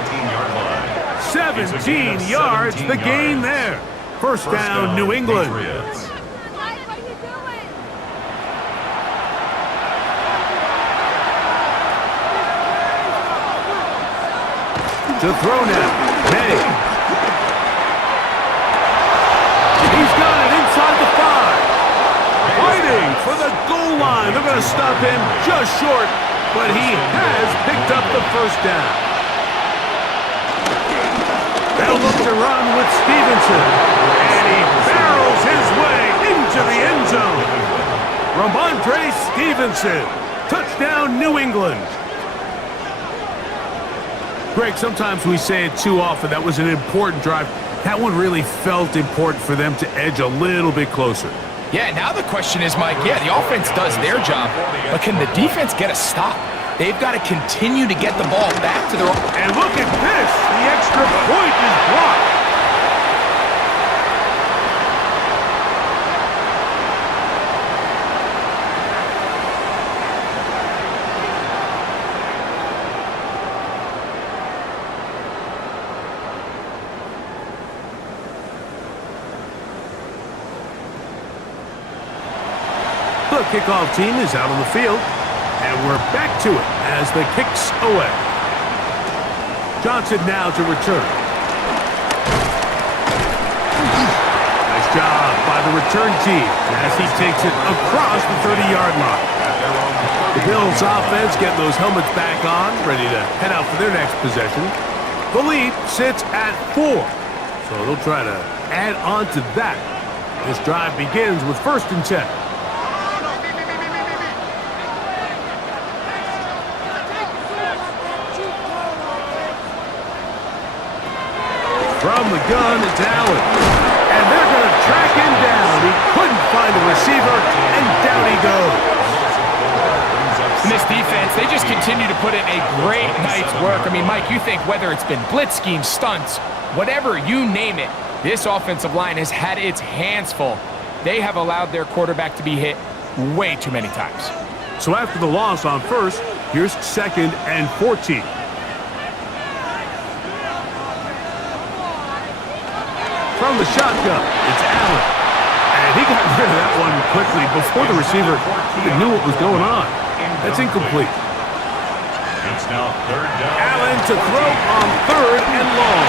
17 yards, the gain there. First down, New England. Patriots. To throw now, Maye. He's got it inside the 5. Fighting for the goal line. They're going to stop him just short, but he has picked up the first down. They'll look to run with Stevenson, and he barrels his way into the end zone. Ramondre Stevenson, touchdown New England. Greg, sometimes we say it too often. That was an important drive. That one really felt important for them to edge a little bit closer. Yeah, now the question is, Mike, yeah, the offense does their job, but can the defense get a stop? They've got to continue to get the ball back to their... And look at this. The extra point is blocked. The kickoff team is out on the field, and we're back to it as the kick's away. Johnson now to return. Nice job by the return team as he takes it across the 30-yard line. The Bills offense getting those helmets back on, ready to head out for their next possession. The lead sits at 4, so they'll try to add on to that. This drive begins with 1st and 10. From the gun, it's Allen. And they're going to track him down. He couldn't find the receiver, and down he goes. In this defense, they just continue to put in a great night's work. I mean, Mike, you think whether it's been blitz schemes, stunts, whatever, you name it, this offensive line has had its hands full. They have allowed their quarterback to be hit way too many times. So after the loss on 1st, here's 2nd and 14. From the shotgun, it's Allen. And he got rid of that one quickly before the receiver even knew what was going on. That's incomplete. It's It's now third down. Allen to throw on third and long.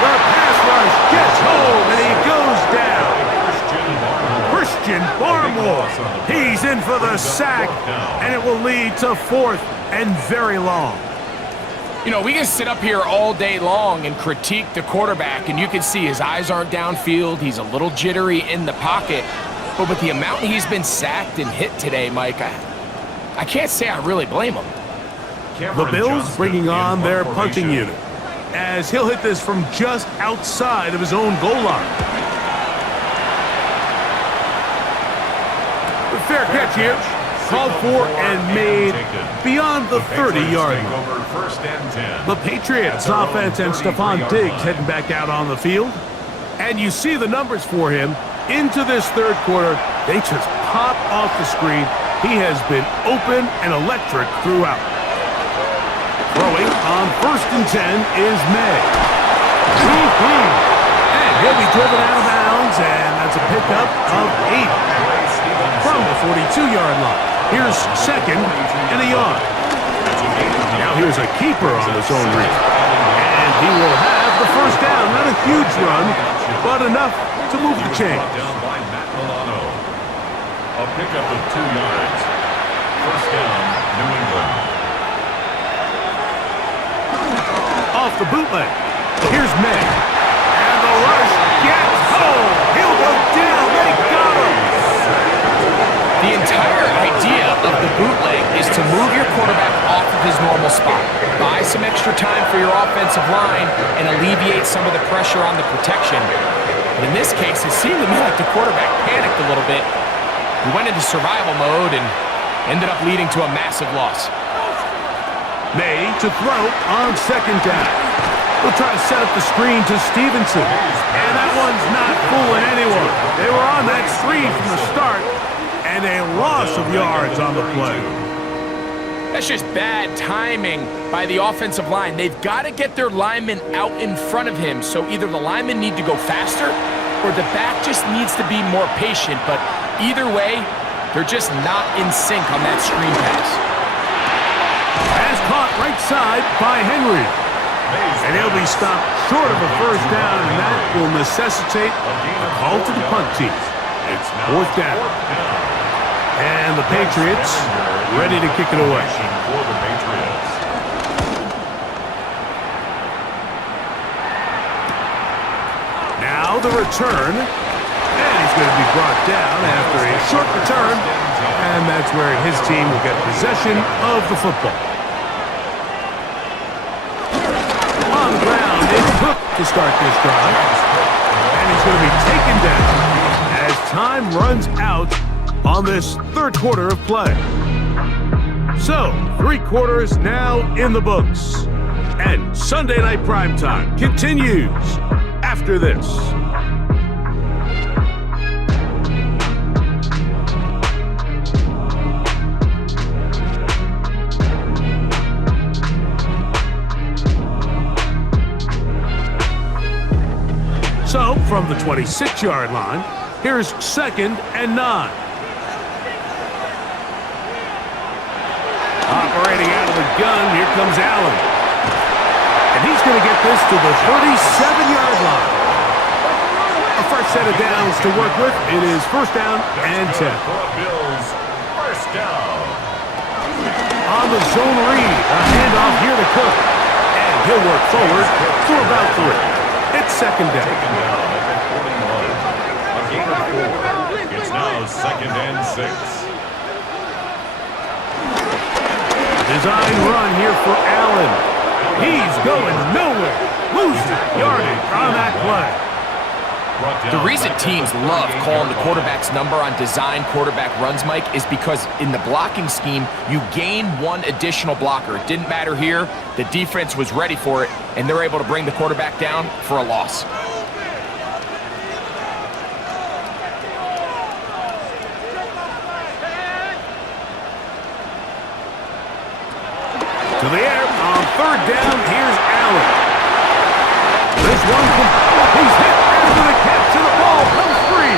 The pass rush gets home, and he goes down. Christian Barmore. He's in for the sack, and it will lead to fourth and very long. You know, we can sit up here all day long and critique the quarterback, and you can see his eyes aren't downfield. He's a little jittery in the pocket. But with the amount he's been sacked and hit today, Mike, I can't say I really blame him. The Bills bringing on their punting unit, as he'll hit this from just outside of his own goal line. The fair catch here, called for and made beyond the 30-yard line. The Patriots offense and Stephon Diggs heading back out on the field. And you see the numbers for him into this third quarter. They just pop off the screen. He has been open and electric throughout. Throwing on 1st and 10 is Maye. And he'll be driven out of bounds, and that's a pickup of 8 from the 42-yard line. Here's 2nd and a yard. Now here's a keeper on his own read. And he will have the first down. Not a huge run, but enough to move the chains. A pickup of 2 yards. First down, New England. Off the bootleg. Here's Maye. And the rush gets home. He'll go down. They got him. The entire idea of the bootleg is to move your quarterback off of his normal spot, buy some extra time for your offensive line, and alleviate some of the pressure on the protection. But in this case, it seemed to me like the quarterback panicked a little bit. He went into survival mode and ended up leading to a massive loss. Maye to throw on 2nd down. We'll try to set up the screen to Stevenson. And that one's not fooling anyone. They were on that screen from the start, and a loss of yards on the play. That's just bad timing by the offensive line. They've got to get their linemen out in front of him, so either the linemen need to go faster or the back just needs to be more patient. But either way, they're just not in sync on that screen pass. Pass caught right side by Henry. And he'll be stopped short of a first down, and that will necessitate a call to the punt team. It's 4th down. And the Patriots ready to kick it away. Now the return. And he's going to be brought down after a short return. And that's where his team will get possession of the football. On the ground, it took to start this drive. And he's going to be taken down as time runs out on this third quarter of play. So, 3 quarters now in the books. And Sunday Night Primetime continues after this. So, from the 26-yard line, here's 2nd and 9. Operating out of the gun, here comes Allen. And he's going to get this to the 37-yard line. A fresh set of downs to work with. It is 1st down and 10. Bills, first down. On the zone read, a handoff here to Cook. And he'll work forward for about 3. It's 2nd down. A gain of 4. It's now 2nd and 6. Design run here for Allen. He's going nowhere. Losing yardage on that play. The reason teams love calling the quarterback's number on design quarterback runs, Mike, is because in the blocking scheme, you gain 1 additional blocker. It didn't matter here. The defense was ready for it, and they're able to bring the quarterback down for a loss. To the air on 3rd down. Here's Allen. This one, he's hit after the catch, and the ball comes free.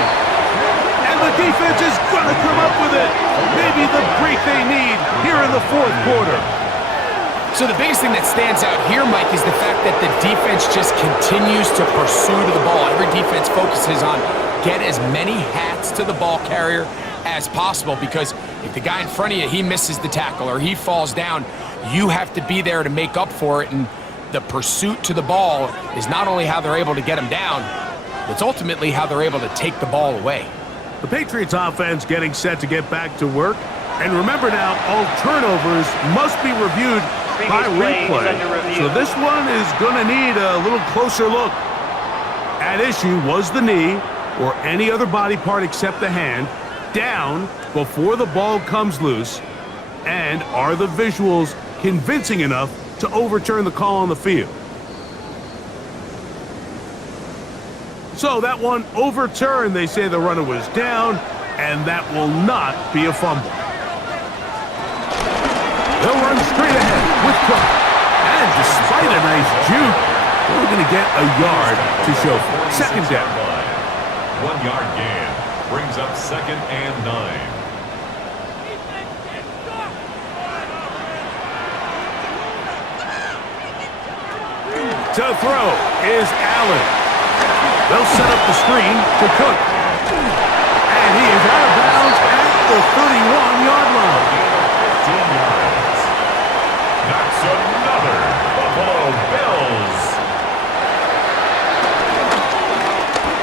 And the defense is going to come up with it. maybe the break they need here in the fourth quarter. So the biggest thing that stands out here, Mike, is the fact that the defense just continues to pursue to the ball. Every defense focuses on get as many hats to the ball carrier as possible, because if the guy in front of you, he misses the tackle or he falls down, you have to be there to make up for it. And the pursuit to the ball is not only how they're able to get him down, it's ultimately how they're able to take the ball away. The Patriots offense getting set to get back to work. And remember now, all turnovers must be reviewed by replay. So this one is going to need a little closer look. At issue was the knee, or any other body part except the hand, down before the ball comes loose. And are the visuals convincing enough to overturn the call on the field? So that one overturned. They say the runner was down, and that will not be a fumble. They'll run straight ahead with Cook. And despite a nice juke, they're going to get a yard to show for it. Second down. 1 yard gain brings up 2nd and 9. To throw is Allen. They'll set up the screen to Cook. And he is out of bounds at the 31-yard line. 15 yards. That's another Buffalo Bills.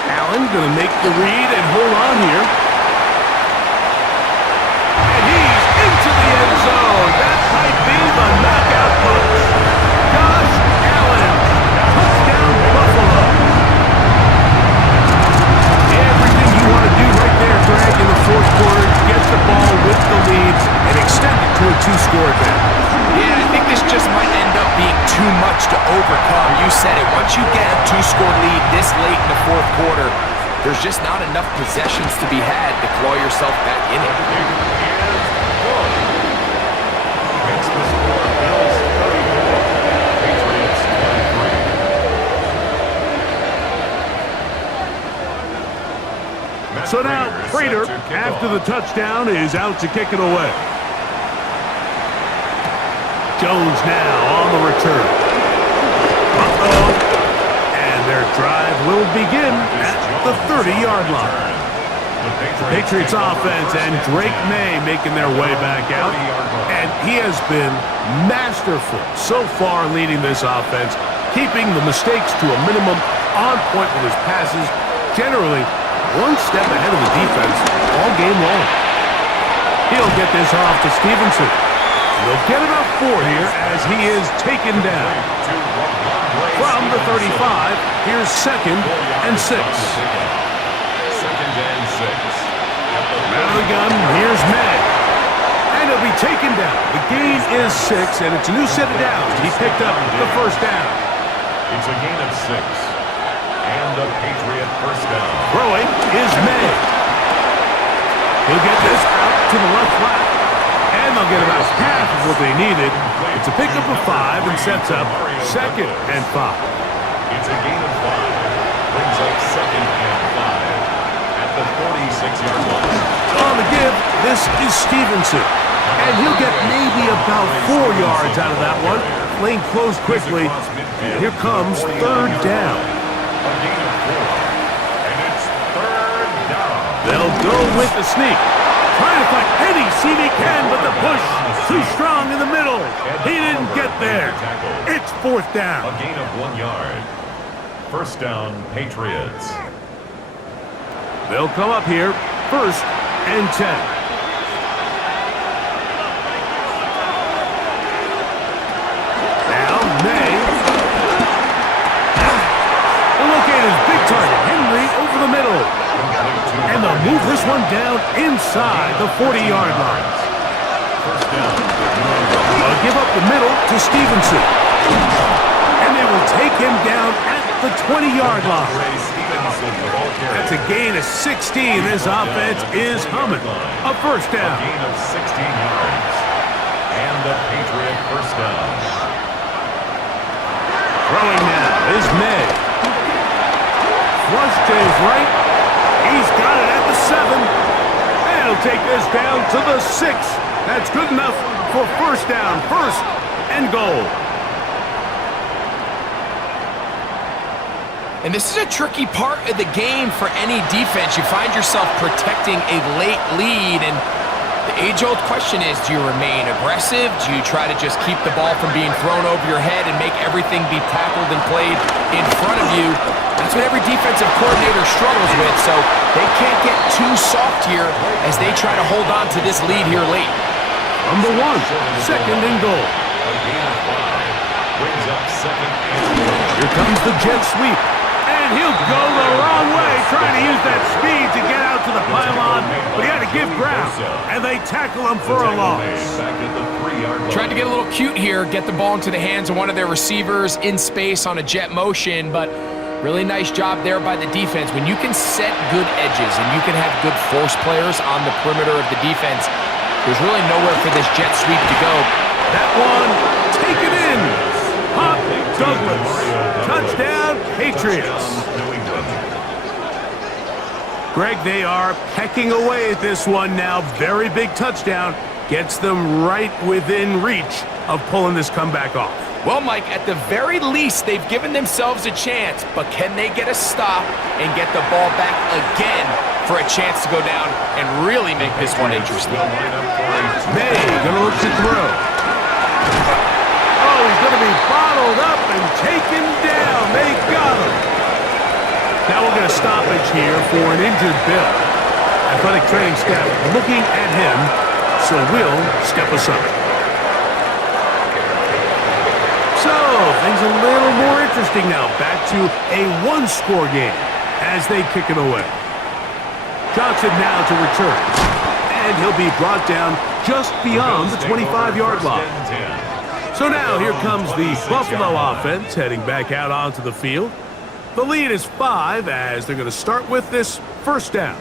Allen going to make the read and hold on here. And he's into the end zone. That might be the knockout punch. Josh Allen, touchdown Buffalo. Everything you want to do right there, Greg, in the fourth quarter, get the ball with the lead and extend it to a 2-score advantage. Yeah, I think this just might end up being too much to overcome. You said it. Once you get a 2-score lead this late in the fourth quarter, there's just not enough possessions to be had to claw yourself back in it. Makes the score Bills 34, Patriots 23. So now, Prater, after the touchdown, is out to kick it away. Jones now on the return. Uh-oh. And their drive will begin at the 30-yard line. The Patriots offense and Drake Maye making their way back out. And he has been masterful so far leading this offense, keeping the mistakes to a minimum, on point with his passes, generally one step ahead of the defense all game long. He'll get this off to Stevenson. They'll get about 4 here as he is taken down. From the 35, here's 2nd and 6. 2nd and 6. Out of the gun, here's Maye. And he'll be taken down. The gain is 6, and it's a new set of downs. He picked up the first down. It's a gain of 6. And a Patriot first down. Throwing is Maye. He'll get this out to the left flat. And they'll get about half of what they needed. It's a pickup of 5 and sets up 2nd and 5. It's a gain of 5. Brings up 2nd and 5 at the 46-yard line. On the give, this is Stevenson. And he'll get maybe about 4 yards out of that one. Lane closed quickly. And here comes 3rd down. A gain of 4. And it's 3rd down. They'll go with the sneak. Trying to find any seam he can, but the push too strong in the middle. He didn't get there. It's 4th down. A gain of 1 yard. First down, Patriots. They'll come up here, 1st and 10. Now, Maye. They'll locate his big target, Henry, over the middle. And they'll move this one down inside the 40-yard line. First down. They'll give up the middle to Stevenson. And they will take him down at the 20-yard line. That's a gain of 16. This offense is humming. A first down. A gain of 16 yards. And a Patriot first down. Throwing now is Maye. Flush to his right. He's got it at the 7. And he'll take this down to the 6. That's good enough for first down, first and goal. And this is a tricky part of the game for any defense. You find yourself protecting a late lead, and the age-old question is, do you remain aggressive? Do you try to just keep the ball from being thrown over your head and make everything be tackled and played in front of you? That's what every defensive coordinator struggles with, so they can't get too soft here as they try to hold on to this lead here late. Number 1, second and goal. A gain of 5. Brings up second and goal. Here comes the jet sweep. And he'll go the wrong way, trying to use that speed to get out to the pylon, but he had to give ground, and they tackle him for a loss. Tried to get a little cute here, get the ball into the hands of one of their receivers in space on a jet motion, but really nice job there by the defense. When you can set good edges and you can have good force players on the perimeter of the defense, there's really nowhere for this jet sweep to go. That one, taken in. Pop Douglas. Touchdown, Patriots. Greg, they are pecking away at this one now. Very big touchdown. Gets them right within reach of pulling this comeback off. Well, Mike, at the very least, they've given themselves a chance, but can they get a stop and get the ball back again for a chance to go down and really make this one interesting? Maye gonna look to throw. Oh, he's gonna be bottled up and taken down. They got him. Now we're gonna stoppage here for an injured Bill. Athletic training staff looking at him, so we'll step aside. So, things a little more interesting now. Back to a one-score game as they kick it away. Johnson now to return. And he'll be brought down just beyond the 25-yard line. So now here comes the Buffalo offense heading back out onto the field. The lead is 5 as they're going to start with this first down.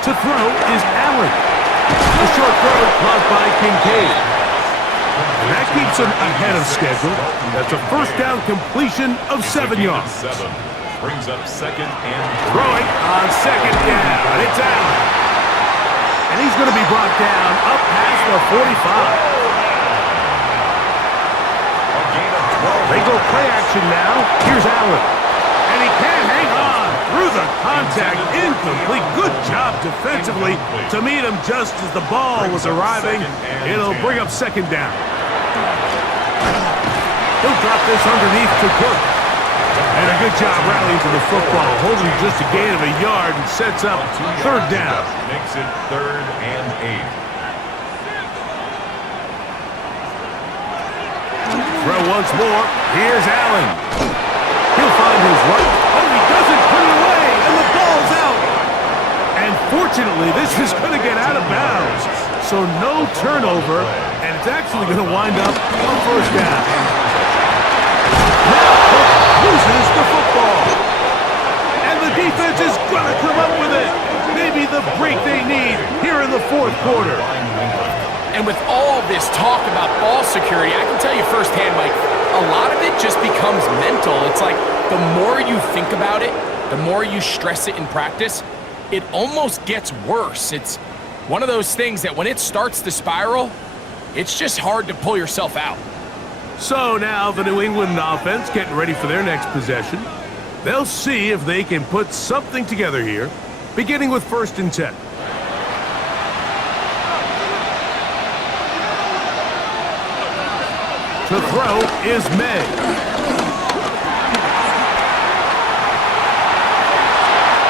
To throw is Allen. The short throw caught by Kincaid. And that keeps him ahead of schedule. That's a first down completion of 7 yards. Brings up second and Throwing on second down. It's Allen. And he's going to be brought down up past the 45. They go play action now. Here's Allen. And he can't hang on through the contact. Incomplete. Good job defensively to meet him just as the ball was arriving. It'll bring up second down. He'll drop this underneath to Cook. And a good job rallying to the football, holding just a gain of a yard and sets up third down. Makes it 3rd and 8. Throw once more. Here's Allen. He'll find his right. Oh, he doesn't put it away, and the ball's out. And fortunately, this is going to get out of bounds. So no turnover, and it's actually going to wind up on first down. Now Cook loses the football. And the defense is going to come up with it. Maybe the break they need here in the fourth quarter. And with all this talk about ball security, I can tell you firsthand, Mike, a lot of it just becomes mental. It's like the more you think about it, the more you stress it in practice, it almost gets worse. It's one of those things that when it starts to spiral, it's just hard to pull yourself out. So now the New England offense getting ready for their next possession. They'll see if they can put something together here, beginning with 1st and 10. To throw is Maye.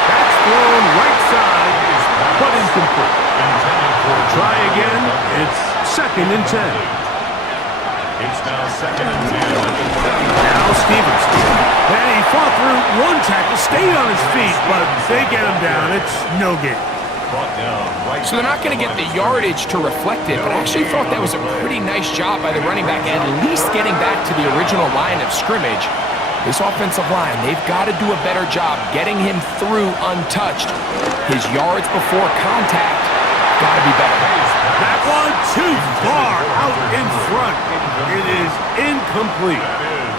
That's thrown right side, but incomplete. Try again. It's 2nd and 10. It's now 2nd and 10. Now Stevens. And he fought through one tackle, stayed on his feet, but they get him down. It's no gain. So they're not going to get the yardage to reflect it, but I actually thought that was a pretty nice job by the running back, at least getting back to the original line of scrimmage. This offensive line, they've got to do a better job getting him through untouched. His yards before contact got to be better. That one too far out in front. It is incomplete.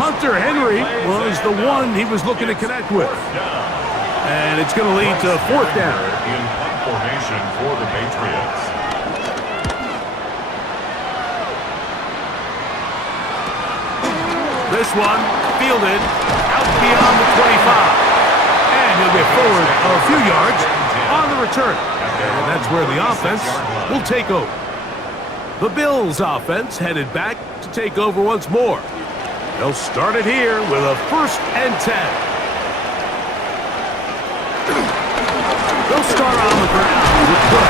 Hunter Henry was the one he was looking to connect with. And it's going to lead to fourth down. In punt formation for the Patriots. This one fielded out beyond the 25. And he'll get forward a few yards on the return. And that's where the offense will take over. The Bills offense headed back to take over once more. They'll start it here with a 1st and 10. They'll start on the ground with Cook.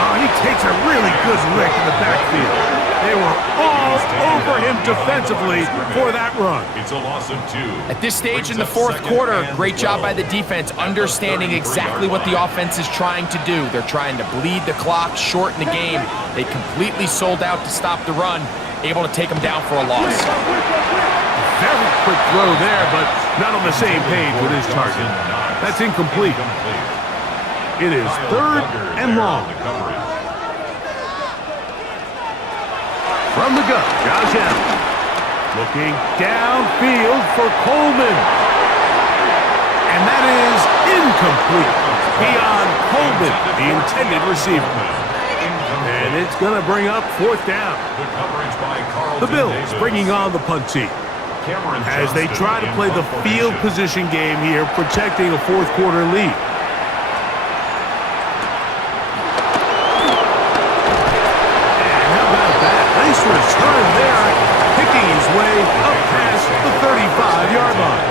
Oh, he takes a really good lick in the backfield. They were all over him defensively for that run. It's a loss of 2. At this stage in the fourth quarter, great job by the defense, understanding exactly what the offense is trying to do. They're trying to bleed the clock, shorten the game. They completely sold out to stop the run, able to take them down for a loss. Very quick throw there, but not on the same page with his target. That's incomplete. It is 3rd and long. From the gun, Josh Allen. Looking downfield for Coleman. And that is incomplete. Beyond Coleman, the intended receiver. And it's going to bring up 4th down. The Bills bringing on the punt team as they try to play the field position game here, protecting a fourth quarter lead. Nice return there, picking his way up past the 35-yard line.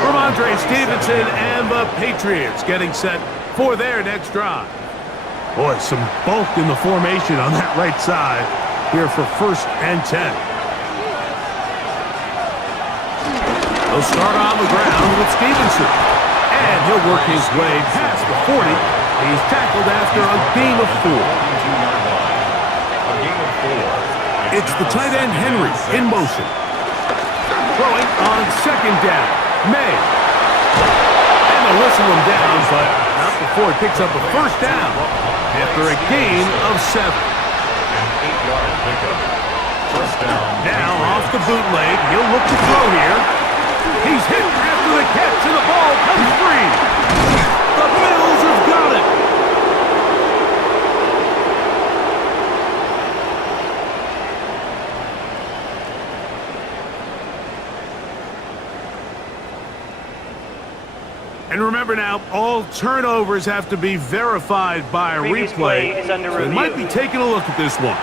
Ramondre Stevenson and the Patriots getting set for their next drive. Boy, some bulk in the formation on that right side here for 1st and 10. They'll start on the ground with Stevenson. And he'll work his way past the 40. He's tackled after a gain of 4. It's the tight end Henry in motion. Throwing on 2nd down. Maye. And they'll whistle him down, but not before he picks up a 1st down after a gain of 7. An 8-yard pickup. First down. Now off the bootleg. He'll look to throw here. He's hit after the catch, and the ball comes free. The Bills have got it. And remember now, all turnovers have to be verified by a replay. So they might be taking a look at this one.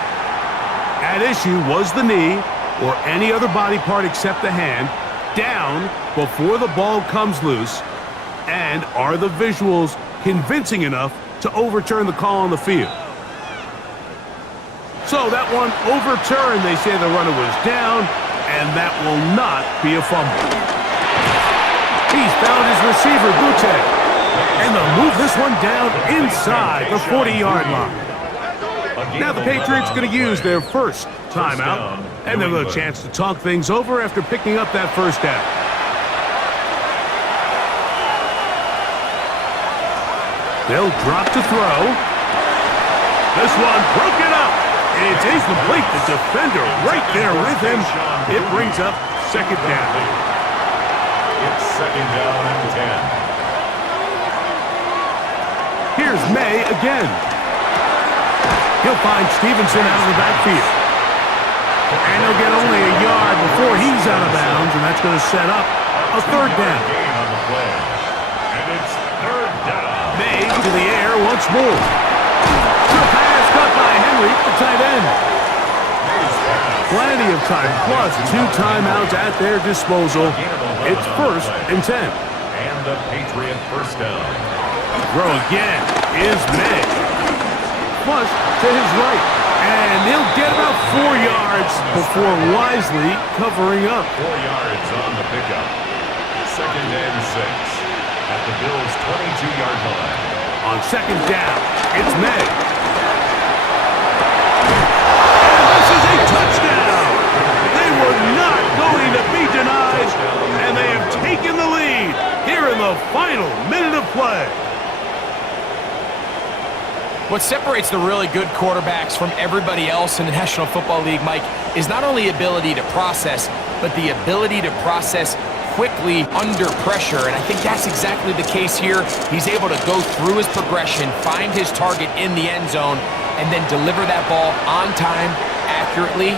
At issue was the knee, or any other body part except the hand, down before the ball comes loose. And are the visuals convincing enough to overturn the call on the field? So that one overturned. They say the runner was down, and that will not be a fumble. He's found his receiver, Butte. And they'll move this one down inside the 40-yard line. Now the Patriots going to use their first timeout, and they'll have a chance to talk things over after picking up that 1st down. They'll drop to throw. This one broken up. It's incomplete. The defender right there with him. It brings up 2nd down. It's 2nd down and 10. Here's Maye again. He'll find Stevenson out of the backfield. And he'll get only a yard before he's out of bounds, and that's going to set up a 3rd down. And it's 3rd down. Maye to the air once more. The pass caught by Henry, the tight end. Plenty of time, plus 2 timeouts at their disposal. It's 1st and 10. And the Patriot 1st down. Throw again is Maye. Flush to his right. And he'll get about 4 yards before wisely covering up. 4 yards on the pickup. 2nd and 6. At the Bills' 22-yard line. On 2nd down, it's Maye. Touchdown! They were not going to be denied, and they have taken the lead here in the final minute of play. What separates the really good quarterbacks from everybody else in the National Football League, Mike, is not only ability to process, but the ability to process quickly under pressure, and I think that's exactly the case here. He's able to go through his progression, find his target in the end zone, and then deliver that ball on time, accurately,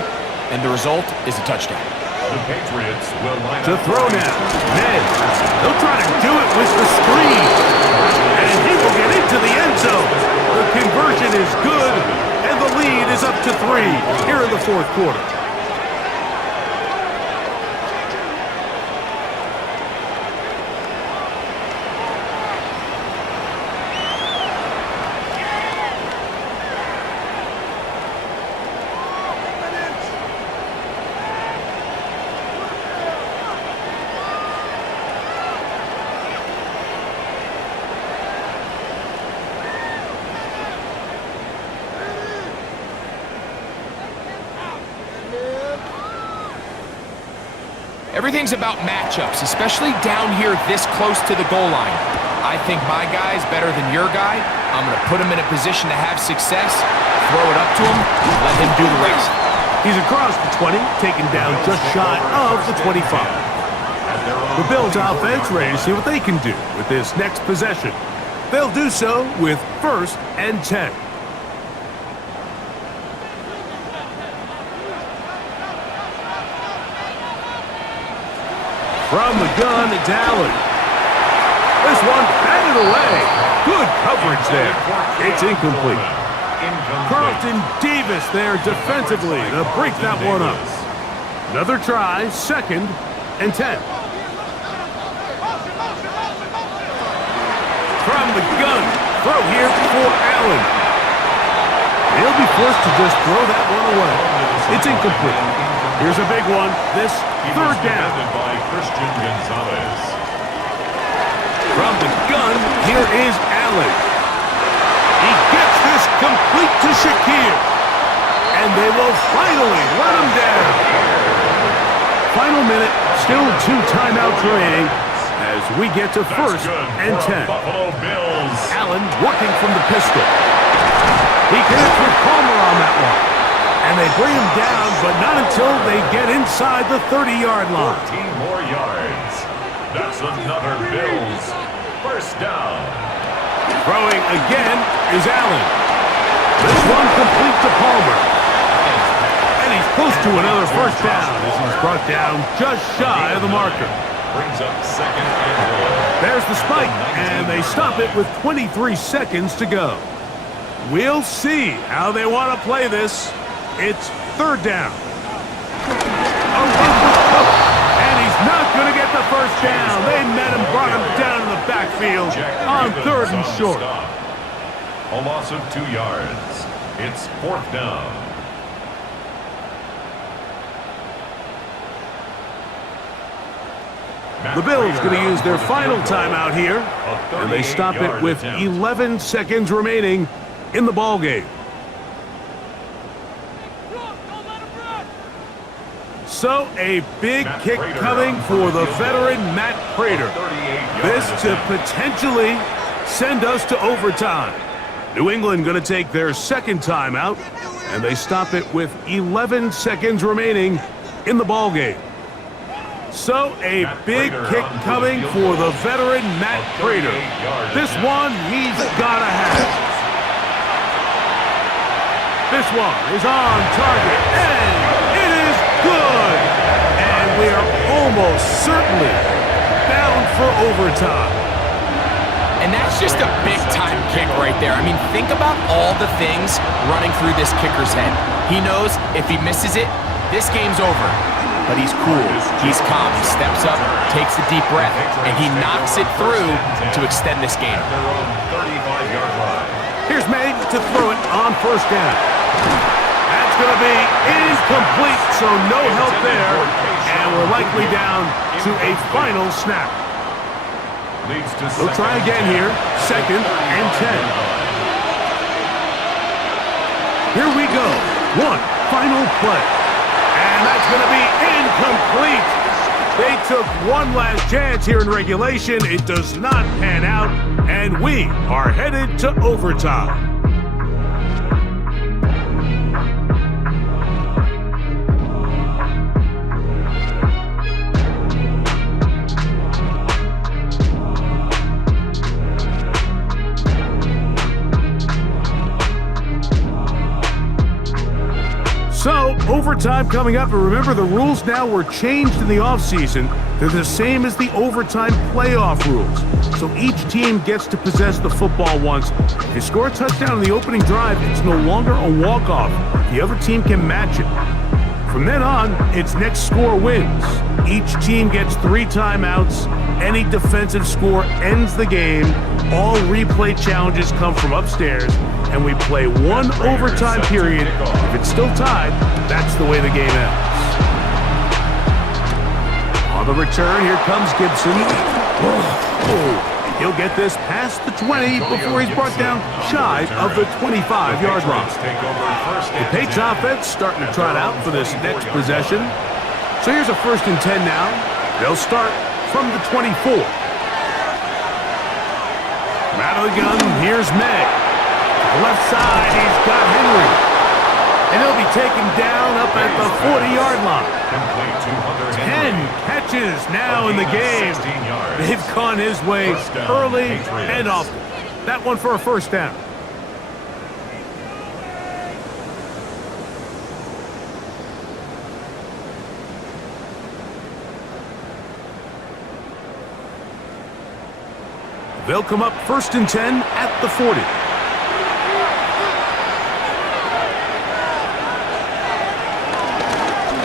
and the result is a touchdown. The Patriots will line To up throw now, Ned. They'll try to do it with the screen, and he will get into the end zone. The conversion is good, and the lead is up to 3 here in the fourth quarter. Everything's about matchups, especially down here this close to the goal line. I think my guy's better than your guy. I'm going to put him in a position to have success, throw it up to him, and let him do the rest. He's across the 20, taken down just shy of the 25. The Bills offense ready to see what they can do with this next possession. They'll do so with 1st and 10. From the gun, it's Allen. This one batted away. Good coverage there. It's incomplete. Carlton Davis there defensively to break that one up. Another try, 2nd and 10. From the gun, throw here for Allen. He'll be forced to just throw that one away. It's incomplete. Here's a big one. This 3rd down. From the gun, here is Allen. He gets this complete to Shakir. And they will finally let him down. Final minute, still 2 timeouts remaining as we get to 1st and 10. Allen working from the pistol. He connects with Palmer on that one. And they bring him down, but not until they get inside the 30-yard line. 14 more yards. That's another Bills 1st down. Throwing again is Allen. This one complete to Palmer. And he's close to another 1st down as he's brought down just shy of the marker. Brings up 2nd and 1. There's the spike, and they stop it with 23 seconds to go. We'll see how they want to play this. It's 3rd down. And he's not going to get the 1st down. They met him, brought him down in the backfield on 3rd and short. A loss of 2 yards. It's 4th down. The Bills going to use their final timeout here, and they stop it with 11 seconds remaining in the ballgame. So a big kick coming for the veteran Matt Prater. This to potentially send us to overtime. New England going to take their 2nd timeout, and they stop it with 11 seconds remaining in the ballgame. So a big kick coming for the veteran Matt Prater. This one he's got to have. This one is on target, and it is good. And we are almost certainly bound for overtime. And that's just a big-time kick right there. I mean, think about all the things running through this kicker's head. He knows if he misses it, this game's over. But he's cool, he's calm, he steps up, takes a deep breath, and he knocks it through to extend this game. Here's Maye to throw it on 1st down. That's going to be incomplete, so no help there, and we're likely down to a final snap. They'll try again here, 2nd and 10. Here we go, one final play. And that's going to be incomplete. They took one last chance here in regulation. It does not pan out, and we are headed to overtime. So, overtime coming up, and remember the rules now were changed in the offseason. They're the same as the overtime playoff rules. So each team gets to possess the football once. If you score a touchdown in the opening drive, it's no longer a walk-off. The other team can match it. From then on, it's next score wins. Each team gets 3 timeouts. Any defensive score ends the game. All replay challenges come from upstairs, and we play 1 overtime period. If it's still tied, that's the way the game ends. On the return, here comes Gibson. He'll get this past the 20 before he's brought down shy of the 25-yard line. The Patriots offense starting to trot out for this next possession. So here's a 1st and 10 now. They'll start from the 24. Out of the gun, here's Maye. Left side, he's got Henry. And he'll be taken down up at the 40-yard line. 10 catches now in the game. They've gone his way early and often. That one for a 1st down. They'll come up 1st and 10 at the 40.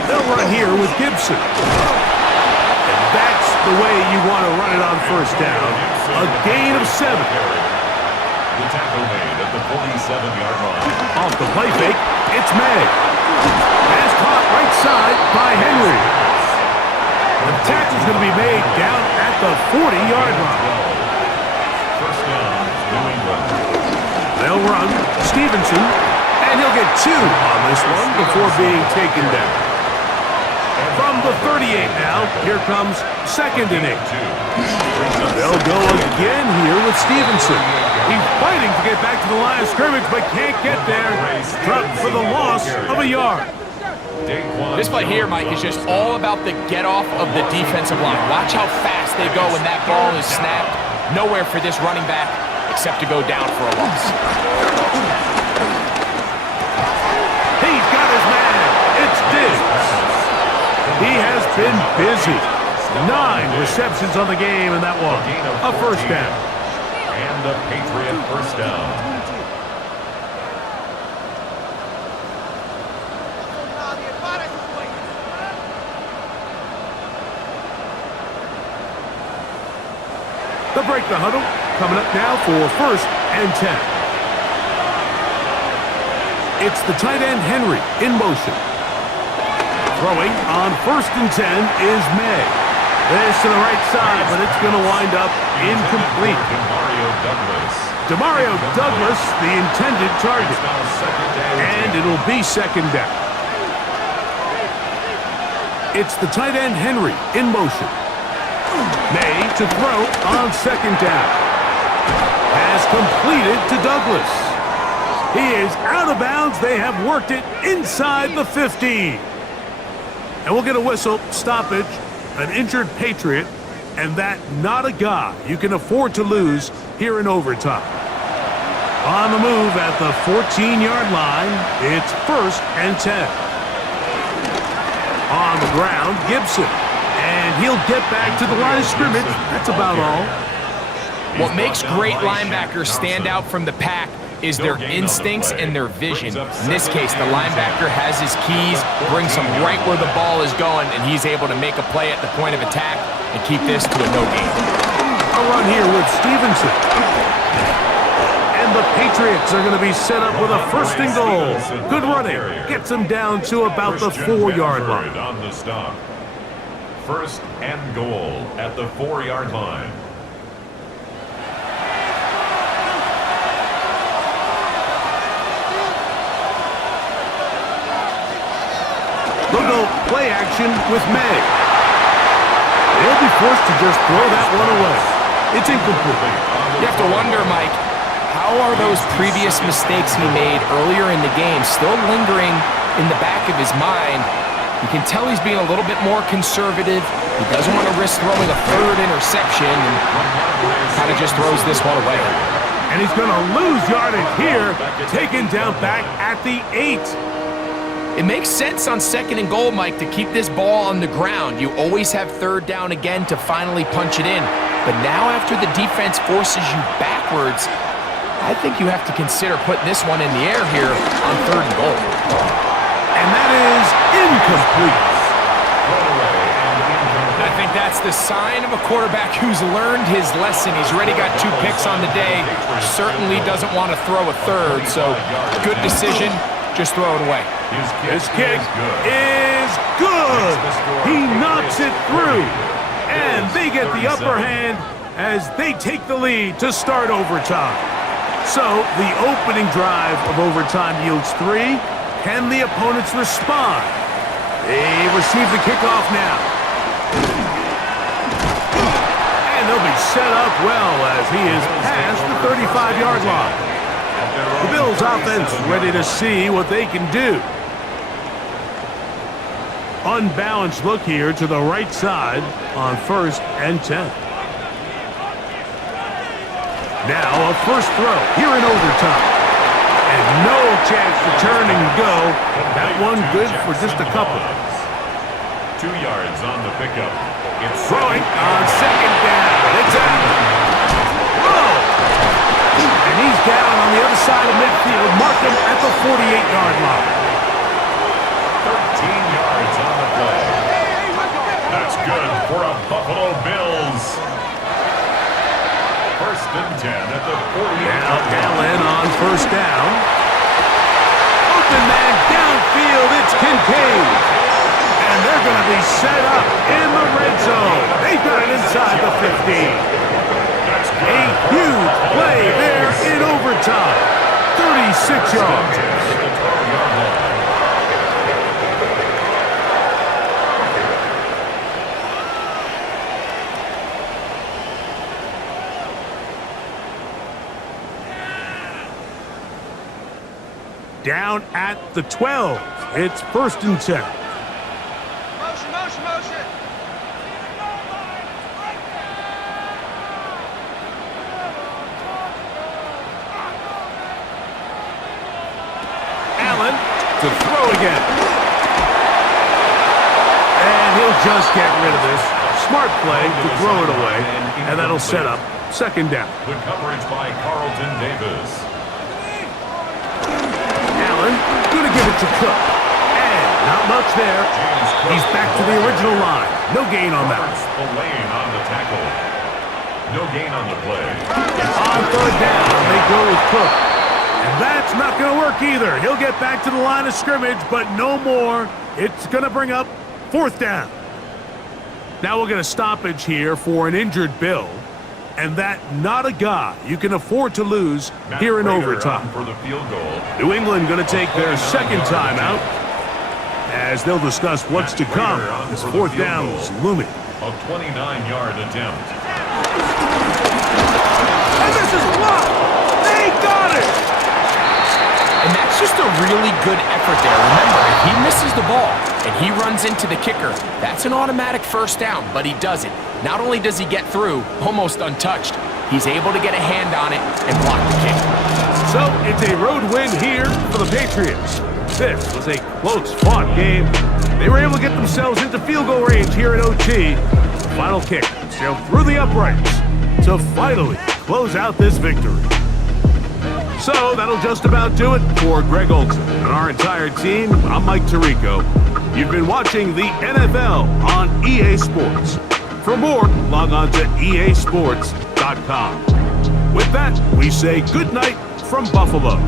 They'll run here with Gibson. And that's the way you want to run it on 1st down. A gain of 7. The tackle made at the 47-yard line. Off the play fake, it's Maye. Pass caught right side by Henry. The tackle's going to be made down at the 40-yard line. They'll run Stevenson, and he'll get 2 on this one before being taken down. From the 38 now, here comes 2nd and 8. They'll go again here with Stevenson. He's fighting to get back to the line of scrimmage, but can't get there. Dropped for the loss of a yard. This play here, Mike, is just all about the get-off of the defensive line. Watch how fast they go when that ball is snapped. Nowhere for this running back except to go down for a loss. He's got his man. It's Diggs. He has been busy. 9 receptions on the game, and that one a 1st down. And a Patriot 1st down. They'll break the huddle. Coming up now for 1st and 10. It's the tight end Henry in motion. Throwing on 1st and 10 is Maye. This to the right side, but it's going to wind up incomplete. Demario Douglas, the intended target. And it'll be 2nd down. It's the tight end Henry in motion. Maye to throw on 2nd down. Pass completed to Douglas. He is out of bounds. They have worked it inside the 15. And we'll get a whistle, stoppage, an injured Patriot, and that not a guy you can afford to lose here in overtime. On the move at the 14-yard line, it's 1st and 10. On the ground, Gibson. And he'll get back to the line of scrimmage. That's about all. What makes great linebackers stand out from the pack is their instincts and their vision. In this case, the linebacker has his keys, brings him right where the ball is going, and he's able to make a play at the point of attack and keep this to a no gain. A run here with Stevenson. And the Patriots are going to be set up with a 1st and goal. Good running. Gets them down to about the 4-yard line. On the stop. 1st and goal at the 4-yard line. They'll go play action with Maye. They'll be forced to just throw that one away. It's incomplete. You have to wonder, Mike, how are those previous mistakes he made earlier in the game still lingering in the back of his mind? You can tell he's being a little bit more conservative. He doesn't want to risk throwing a 3rd interception and kind of just throws this one away. And he's going to lose yardage here, taken down back at the 8. It makes sense on 2nd and goal, Mike, to keep this ball on the ground. You always have 3rd down again to finally punch it in. But now after the defense forces you backwards, I think you have to consider putting this one in the air here on 3rd and goal. And that is incomplete. I think that's the sign of a quarterback who's learned his lesson. He's already got 2 picks on the day. Certainly doesn't want to throw a 3rd, so good decision. Just throw it away. His kick is good. He knocks it through. And they get the upper hand as they take the lead to start overtime. So the opening drive of overtime yields 3. Can the opponents respond? They receive the kickoff now. And they'll be set up well as he is past the 35-yard line. The Bills offense ready to see what they can do. Unbalanced look here to the right side on 1st and 10. Now a first throw here in overtime. And no chance to turn and go. That one good for just a couple. 2 yards on the pickup. It's throwing on 2nd down. It's out. Whoa! And he's down on the other side of midfield. Mark him at the 48-yard line. 13 yards on the play. That's good for a Buffalo Bills. 1st and 10 at the 48-yard line. Allen on 1st down. Open man downfield. It's Kincaid. And they're going to be set up in the red zone. They got it inside the 15. A huge play there in overtime. 36 yards. Down at the 12. It's 1st and 10. Motion. Allen to throw again. And he'll just get rid of this. Smart play to throw it away. And that'll set up 2nd down. The coverage by Carlton Davis. Allen gonna give it to Cook. And not much there. He's back to the original line. No gain on that. Lane on the tackle. No gain on the play. On 3rd down, they go with Cook. And that's not going to work either. He'll get back to the line of scrimmage, but no more. It's going to bring up 4th down. Now we'll get a stoppage here for an injured Bill. And that not a guy you can afford to lose here in overtime. For the field goal. New England going to take their 2nd timeout as they'll discuss what's to come. This 4th down is looming. A 29-yard attempt. And this is blocked. They got it. And that's just a really good effort there. Remember, if he misses the ball and he runs into the kicker, that's an automatic 1st down, but he doesn't. Not only does he get through, almost untouched, he's able to get a hand on it and block the kick. So it's a road win here for the Patriots. This was a close-fought game. They were able to get themselves into field goal range here at OT. Final kick sailed through the uprights to finally close out this victory. So that'll just about do it for Greg Olson and our entire team. I'm Mike Tirico. You've been watching the NFL on EA Sports. For more, log on to easports.com. With that, we say good night from Buffalo.